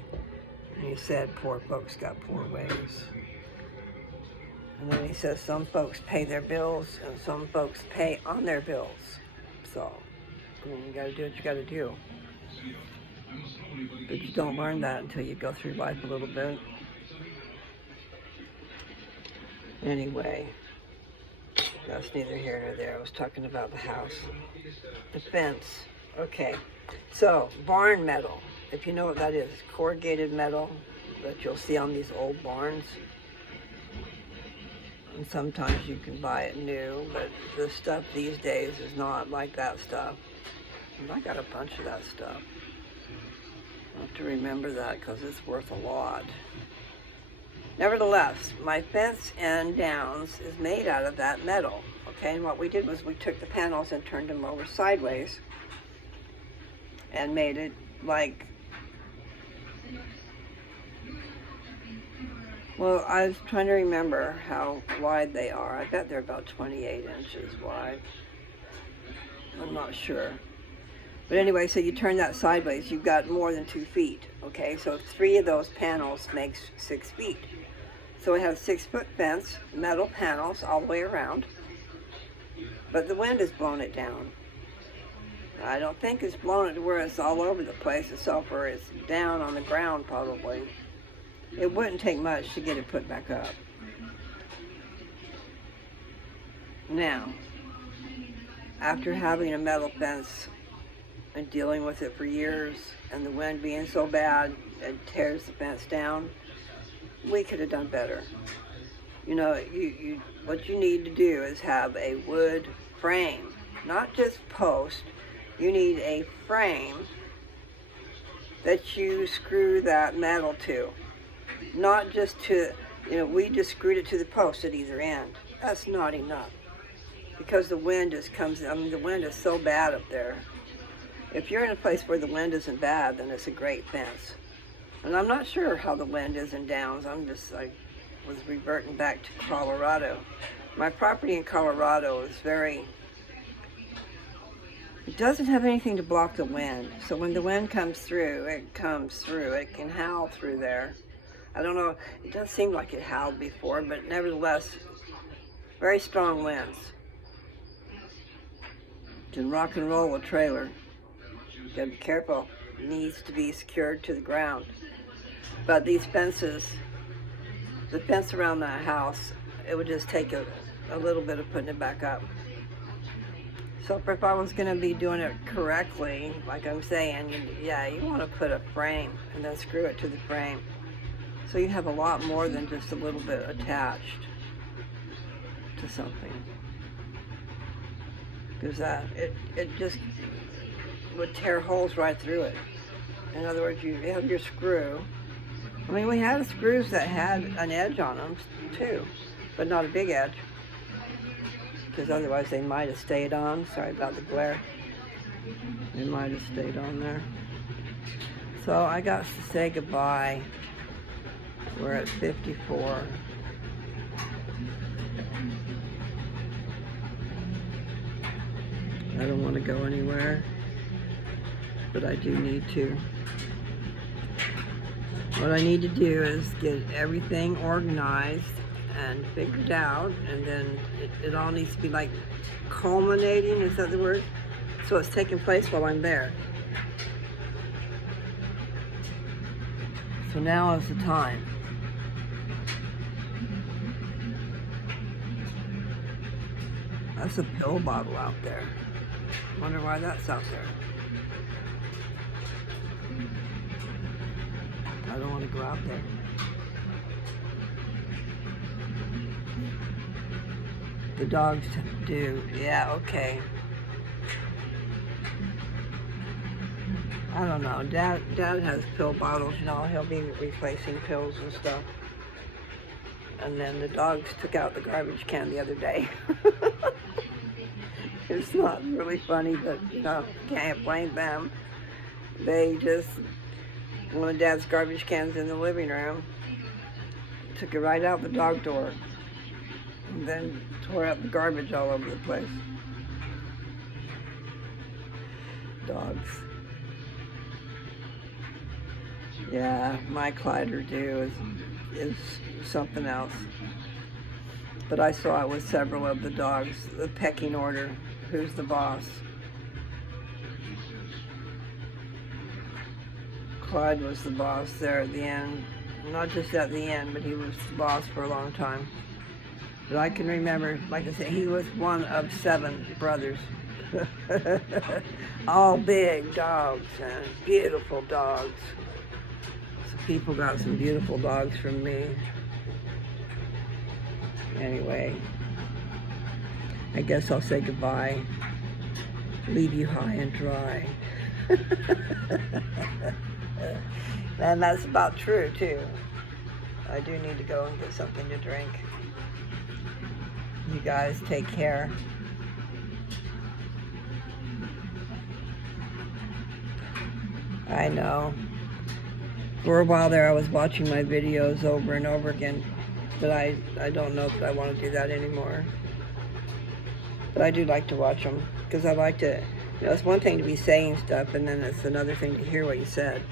And he said, poor folks got poor ways. And then he says, some folks pay their bills and some folks pay on their bills. So, I mean, you got to do what you got to do. But you don't learn that until you go through life a little bit. Anyway, that's neither here nor there. I was talking about the house. The fence. Okay. So, barn metal. If you know what that is, corrugated metal that you'll see on these old barns. And sometimes you can buy it new, but the stuff these days is not like that stuff. And I got a bunch of that stuff. I have to remember that because it's worth a lot. Nevertheless, my fence and downs is made out of that metal. Okay, and what we did was we took the panels and turned them over sideways and made it like, well, I was trying to remember how wide they are. I bet they're about 28 inches wide. I'm not sure. But anyway, so you turn that sideways, you've got more than 2 feet, okay? So 3 of those panels makes 6 feet. So we have 6-foot fence, metal panels all the way around, but the wind has blown it down. I don't think it's blown it to where it's all over the place itself, or it's down on the ground probably. It wouldn't take much to get it put back up. Now, after having a metal fence and dealing with it for years, and the wind being so bad it tears the fence down, we could have done better. You know, what you need to do is have a wood frame, not just post. You need a frame that you screw that metal to, not just to, you know, we just screwed it to the post at either end. That's not enough because the wind just comes, I mean, the wind is so bad up there. If you're in a place where the wind isn't bad, then it's a great fence. And I'm not sure how the wind is in Downs. I was reverting back to Colorado. My property in Colorado is it doesn't have anything to block the wind. So when the wind comes through. It can howl through there. I don't know, it does seem like it howled before, but nevertheless, very strong winds. You can rock and roll a trailer. You gotta be careful. It needs to be secured to the ground. But these fences, the fence around that house, it would just take a little bit of putting it back up. So if I was gonna be doing it correctly, like I'm saying, you wanna put a frame and then screw it to the frame. So you have a lot more than just a little bit attached to something. Because it just would tear holes right through it. In other words, you have your screw. I mean, we had screws that had an edge on them too, but not a big edge. Because otherwise they might have stayed on. Sorry about the glare. They might have stayed on there. So I got to say goodbye. We're at 54. I don't want to go anywhere, but I do need to. What I need to do is get everything organized and figured out, and then it all needs to be like culminating, is that the word? So it's taking place while I'm there. So now is the time. That's a pill bottle out there. Wonder why that's out there. I don't want to go out there. The dogs do. Yeah, okay. I don't know. Dad has pill bottles, you know. He'll be replacing pills and stuff. And then the dogs took out the garbage can the other day. It's not really funny, but you know, can't blame them. They just, one of Dad's garbage cans in the living room, took it right out the dog door, and then tore up the garbage all over the place. Dogs. Yeah, my Clyde Ledoux is something else. But I saw it with several of the dogs, the pecking order. Who's the boss? Clyde was the boss there at the end. Not just at the end, but he was the boss for a long time. But I can remember, like I said, he was one of 7 brothers. All big dogs and beautiful dogs. So people got some beautiful dogs from me. Anyway, I guess I'll say goodbye. Leave you high and dry. And that's about true, too. I do need to go and get something to drink. You guys take care. I know. For a while there, I was watching my videos over and over again. But I don't know if I want to do that anymore. But I do like to watch them, because I like to, you know, it's one thing to be saying stuff, and then it's another thing to hear what you said.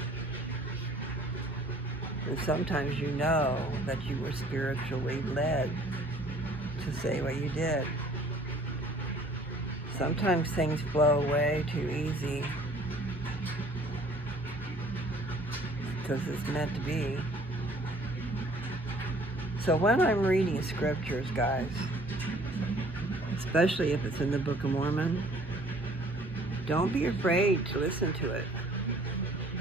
And sometimes you know that you were spiritually led to say what you did. Sometimes things flow away too easy, because it's meant to be. So when I'm reading scriptures, guys, especially if it's in the Book of Mormon, don't be afraid to listen to it.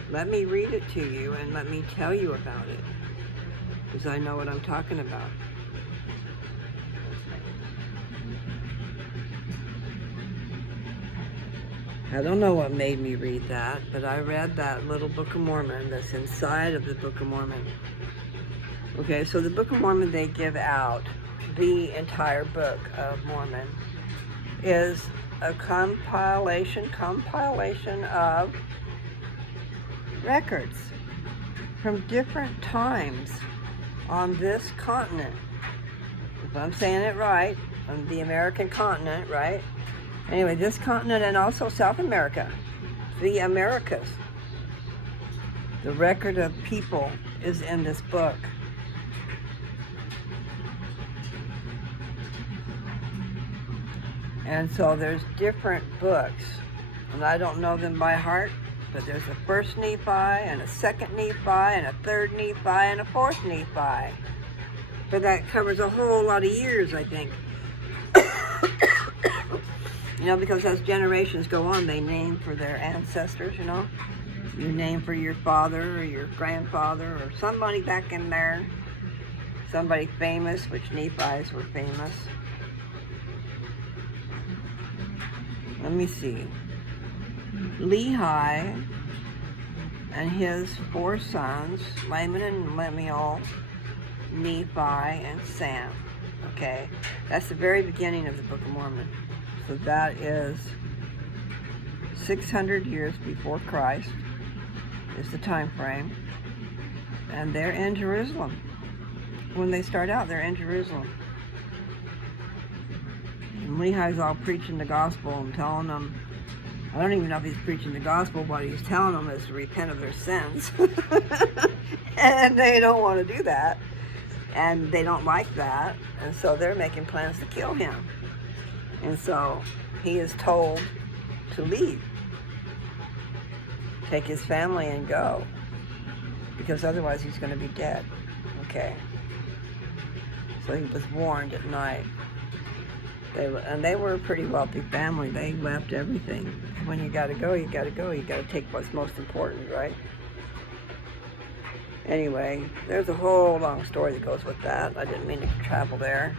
Let me read it to you and let me tell you about it, because I know what I'm talking about. I don't know what made me read that, but I read that little Book of Mormon that's inside of the Book of Mormon. Okay, so the Book of Mormon, they give out, the entire Book of Mormon is a compilation of records from different times on this continent. If I'm saying it right, on the American continent, right? Anyway, this continent and also South America, the Americas. The record of people is in this book. And so there's different books, and I don't know them by heart, but there's a first Nephi, and a second Nephi, and a third Nephi, and a fourth Nephi. But that covers a whole lot of years, I think. You know, because as generations go on, they name for their ancestors, you know. You name for your father or your grandfather or somebody back in there. Somebody famous, which Nephis were famous. Let me see. Lehi and his 4 sons, Laman and Lemuel, Nephi, and Sam. Okay, that's the very beginning of the Book of Mormon. So that is 600 years before Christ is the time frame. And they're in Jerusalem. When they start out, they're in Jerusalem. And Lehi's all preaching the gospel and telling them, I don't even know if he's preaching the gospel, but he's telling them is to repent of their sins. And they don't want to do that. And they don't like that. And so they're making plans to kill him. And so he is told to leave. Take his family and go. Because otherwise he's going to be dead. Okay. So he was warned at night. They were a pretty wealthy family. They left everything. When you got to go, you got to go. You got to take what's most important, right? Anyway, there's a whole long story that goes with that. I didn't mean to travel there.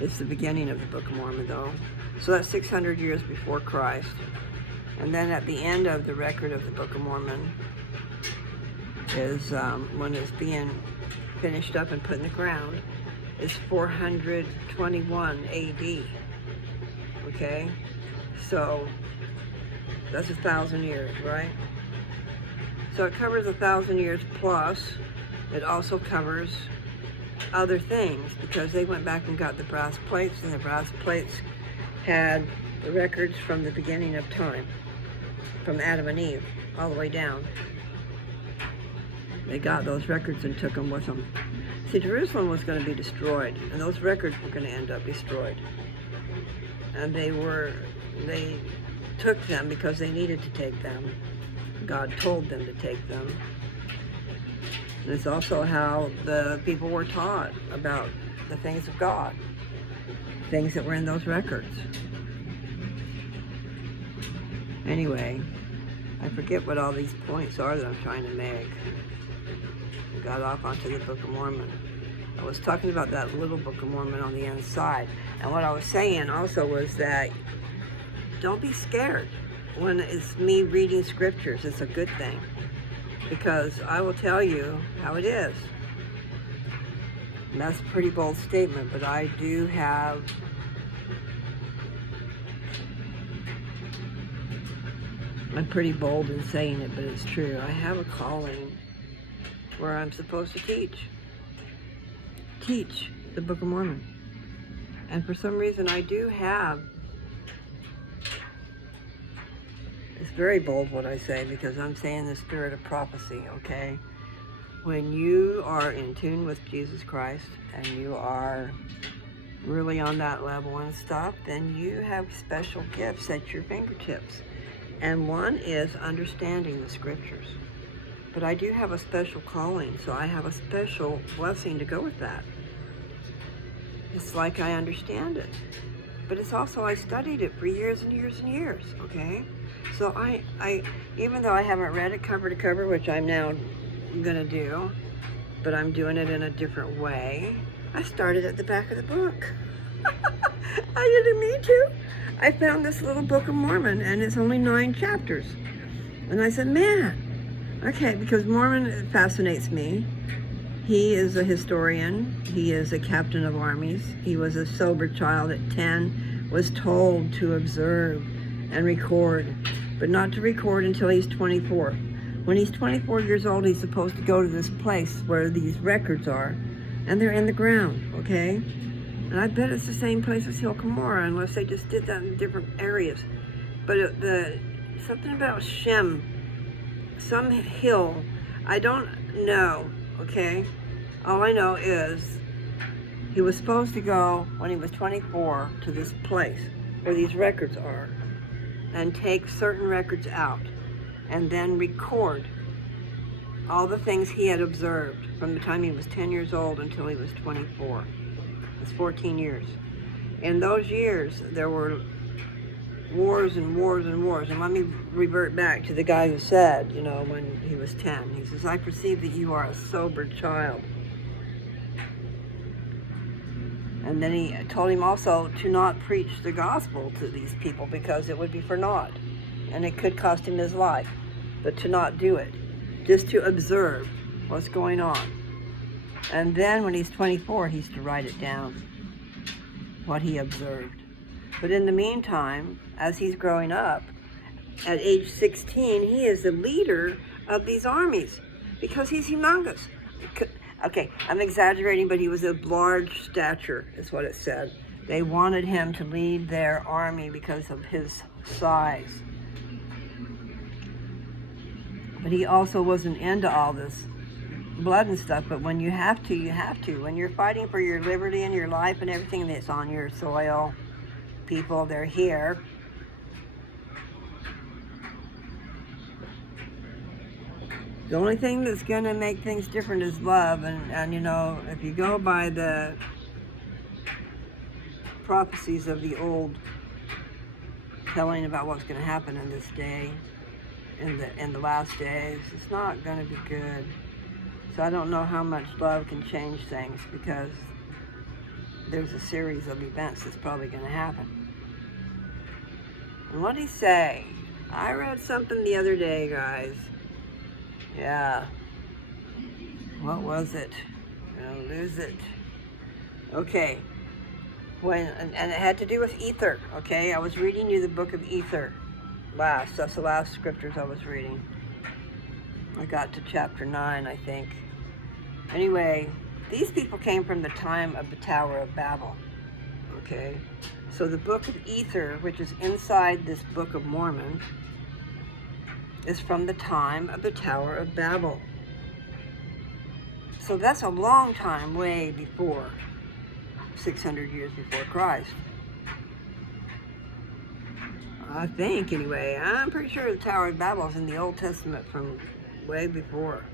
It's the beginning of the Book of Mormon, though. So that's 600 years before Christ. And then at the end of the record of the Book of Mormon is when it's being finished up and put in the ground, is 421 AD. Okay? So that's 1,000 years, right? So it covers 1,000 years plus. It also covers other things because they went back and got the brass plates, and the brass plates had the records from the beginning of time, from Adam and Eve all the way down. They got those records and took them with them. See, Jerusalem was going to be destroyed, and those records were going to end up destroyed. And they took them because they needed to take them. God told them to take them. And it's also how the people were taught about the things of God, things that were in those records. Anyway, I forget what all these points are that I'm trying to make. I got off onto the Book of Mormon. I was talking about that little Book of Mormon on the inside. And what I was saying also was that don't be scared when it's me reading scriptures. It's a good thing, because I will tell you how it is. And that's a pretty bold statement, but I do have I'm pretty bold in saying it, but it's true. I have a calling where I'm supposed to teach the Book of Mormon. And for some reason I do have, it's very bold what I say, because I'm saying the spirit of prophecy, okay? When you are in tune with Jesus Christ and you are really on that level and stuff, then you have special gifts at your fingertips. And one is understanding the scriptures. But I do have a special calling, so I have a special blessing to go with that. It's like I understand it. But it's also, I studied it for years and years and years, okay? So I even though I haven't read it cover to cover, which I'm now gonna do, but I'm doing it in a different way, I started at the back of the book. I didn't mean to. I found this little Book of Mormon, and it's only 9 chapters. And I said, man, okay, because Mormon fascinates me. He is a historian. He is a captain of armies. He was a sober child at 10, was told to observe and record, but not to record until he's 24. When he's 24 years old, he's supposed to go to this place where these records are, and they're in the ground, okay? And I bet it's the same place as Hill Cumorah, unless they just did that in different areas. But something about Shem, some hill, I don't know, okay? All I know is he was supposed to go, when he was 24, to this place where these records are, and take certain records out, and then record all the things he had observed from the time he was 10 years old until he was 24. It's 14 years. In those years, there were wars and wars and wars. And let me revert back to the guy who said, you know, when he was 10, he says, I perceive that you are a sober child. And then he told him also to not preach the gospel to these people because it would be for naught. And it could cost him his life. But to not do it. Just to observe what's going on. And then when he's 24, he's to write it down, what he observed. But in the meantime, as he's growing up, at age 16, he is the leader of these armies because he's humongous. Okay, I'm exaggerating, but he was of large stature, is what it said. They wanted him to lead their army because of his size. But he also wasn't into all this blood and stuff, but when you have to, you have to. When you're fighting for your liberty and your life and everything that's on your soil, people, they're here. The only thing that's going to make things different is love, and you know, if you go by the prophecies of the old telling about what's going to happen in this day, in the last days, it's not going to be good. So I don't know how much love can change things, because there's a series of events that's probably going to happen. And what did he say? I read something the other day, guys. Yeah. What was it? I'll lose it. Okay. And it had to do with ether, okay? I was reading you the book of Ether last. That's the last scriptures I was reading. I got to chapter 9, I think. Anyway, these people came from the time of the Tower of Babel, okay? So the book of Ether, which is inside this Book of Mormon, is from the time of the Tower of Babel. So that's a long time, way before 600 years before Christ. I think, anyway. I'm pretty sure the Tower of Babel is in the Old Testament from way before.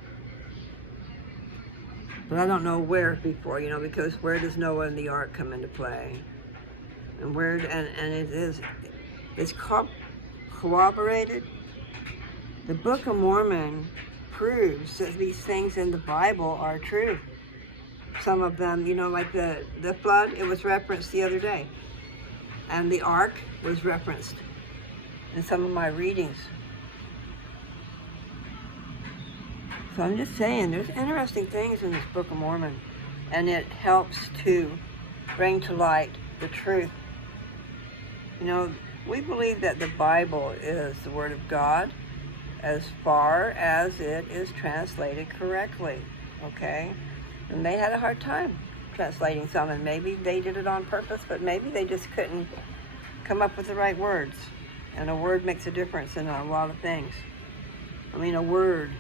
But I don't know where before, you know, because where does Noah and the ark come into play? And where, it's corroborated. The Book of Mormon proves that these things in the Bible are true. Some of them, you know, like the flood, it was referenced the other day. And the ark was referenced in some of my readings. So I'm just saying, there's interesting things in this Book of Mormon. And it helps to bring to light the truth. You know, we believe that the Bible is the Word of God as far as it is translated correctly, okay? And they had a hard time translating some, and maybe they did it on purpose, but maybe they just couldn't come up with the right words. And a word makes a difference in a lot of things. I mean, a word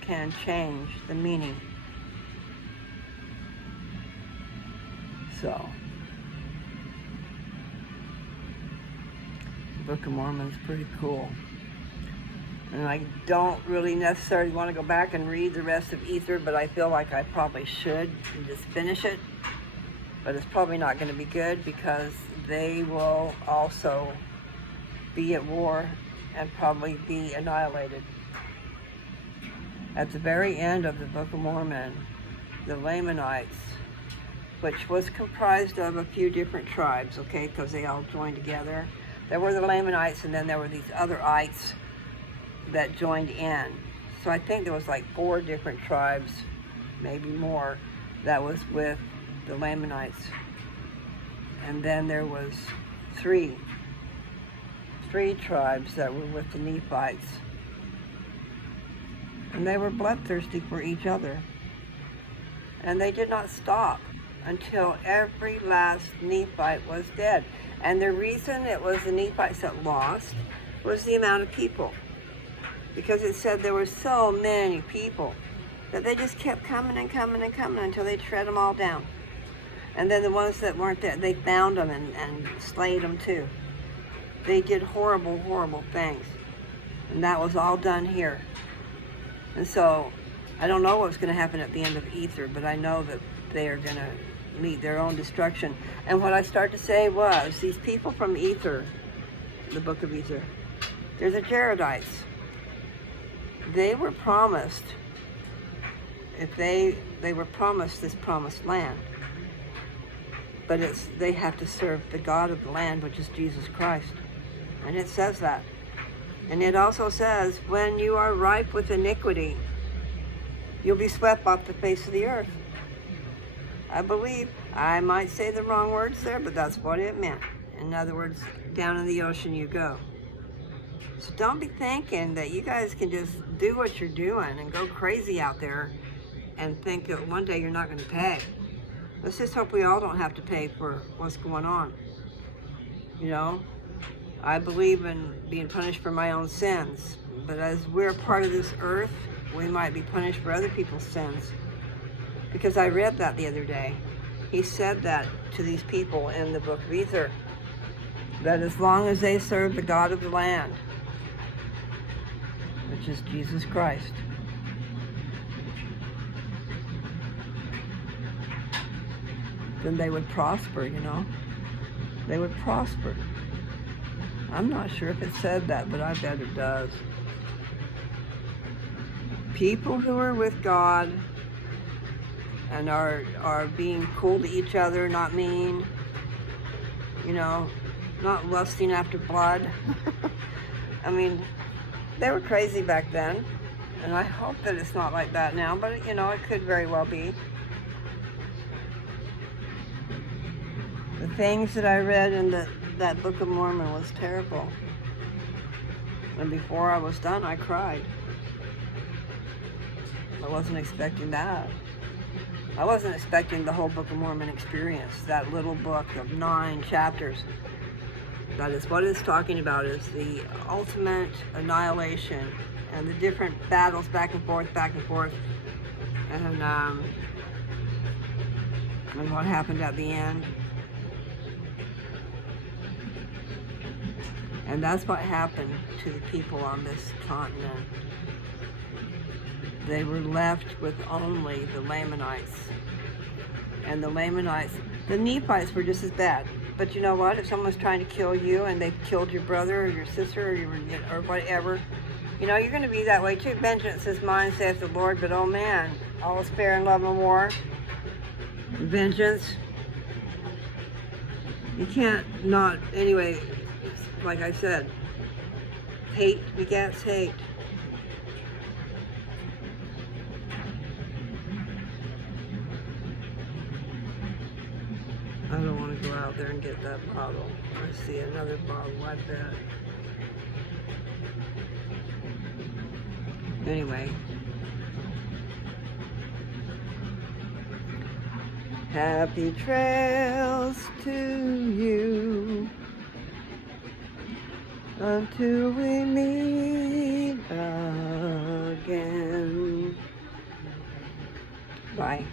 can change the meaning. So, the Book of Mormon's pretty cool. And I don't really necessarily want to go back and read the rest of Ether, but I feel like I probably should and just finish it. But it's probably not going to be good because they will also be at war and probably be annihilated. At the very end of the Book of Mormon, the Lamanites, which was comprised of a few different tribes, okay, because they all joined together. There were the Lamanites, and then there were these other ites that joined in. So I think there was like 4 different tribes, maybe more, that was with the Lamanites. And then there was three tribes that were with the Nephites. And they were bloodthirsty for each other. And they did not stop until every last Nephite was dead. And the reason it was the Nephites that lost was the amount of people. Because it said there were so many people that they just kept coming and coming and coming until they shred them all down. And then the ones that weren't there, they found them and slayed them too. They did horrible, horrible things. And that was all done here. And so, I don't know what's going to happen at the end of Ether, but I know that they are going to meet their own destruction. And what I started to say was, these people from Ether, the Book of Ether, they're the Jaredites. They were promised, if they were promised this promised land, but they have to serve the God of the land, which is Jesus Christ. And it says that. And it also says, when you are ripe with iniquity, you'll be swept off the face of the earth. I believe, I might say the wrong words there, but that's what it meant. In other words, down in the ocean you go. So don't be thinking that you guys can just do what you're doing and go crazy out there and think that one day you're not going to pay. Let's just hope we all don't have to pay for what's going on. You know, I believe in being punished for my own sins, but as we're part of this earth, we might be punished for other people's sins. Because I read that the other day. He said that to these people in the Book of Ether, that as long as they serve the God of the land, which is Jesus Christ, then they would prosper, you know. They would prosper. I'm not sure if it said that, but I bet it does. People who are with God and are being cool to each other, not mean, you know, not lusting after blood. I mean, they were crazy back then, and I hope that it's not like that now, but you know, it could very well be. The things that I read in that Book of Mormon was terrible. And before I was done, I cried. I wasn't expecting that. I wasn't expecting the whole Book of Mormon experience, that little book of 9 chapters. That is what it's talking about, is the ultimate annihilation and the different battles back and forth, and what happened at the end. And that's what happened to the people on this continent. They were left with only the Lamanites. And the Lamanites, the Nephites were just as bad. But you know what? If someone's trying to kill you and they've killed your brother or your sister or whatever, you know, you're going to be that way too. Vengeance is mine, saith the Lord, but oh man, all is spare in love and war. Vengeance. You can't not, anyway, like I said, hate begets hate. I don't want to go out there and get that bottle. I see another bottle, I bet. Anyway. Happy trails to you until we meet again. Bye.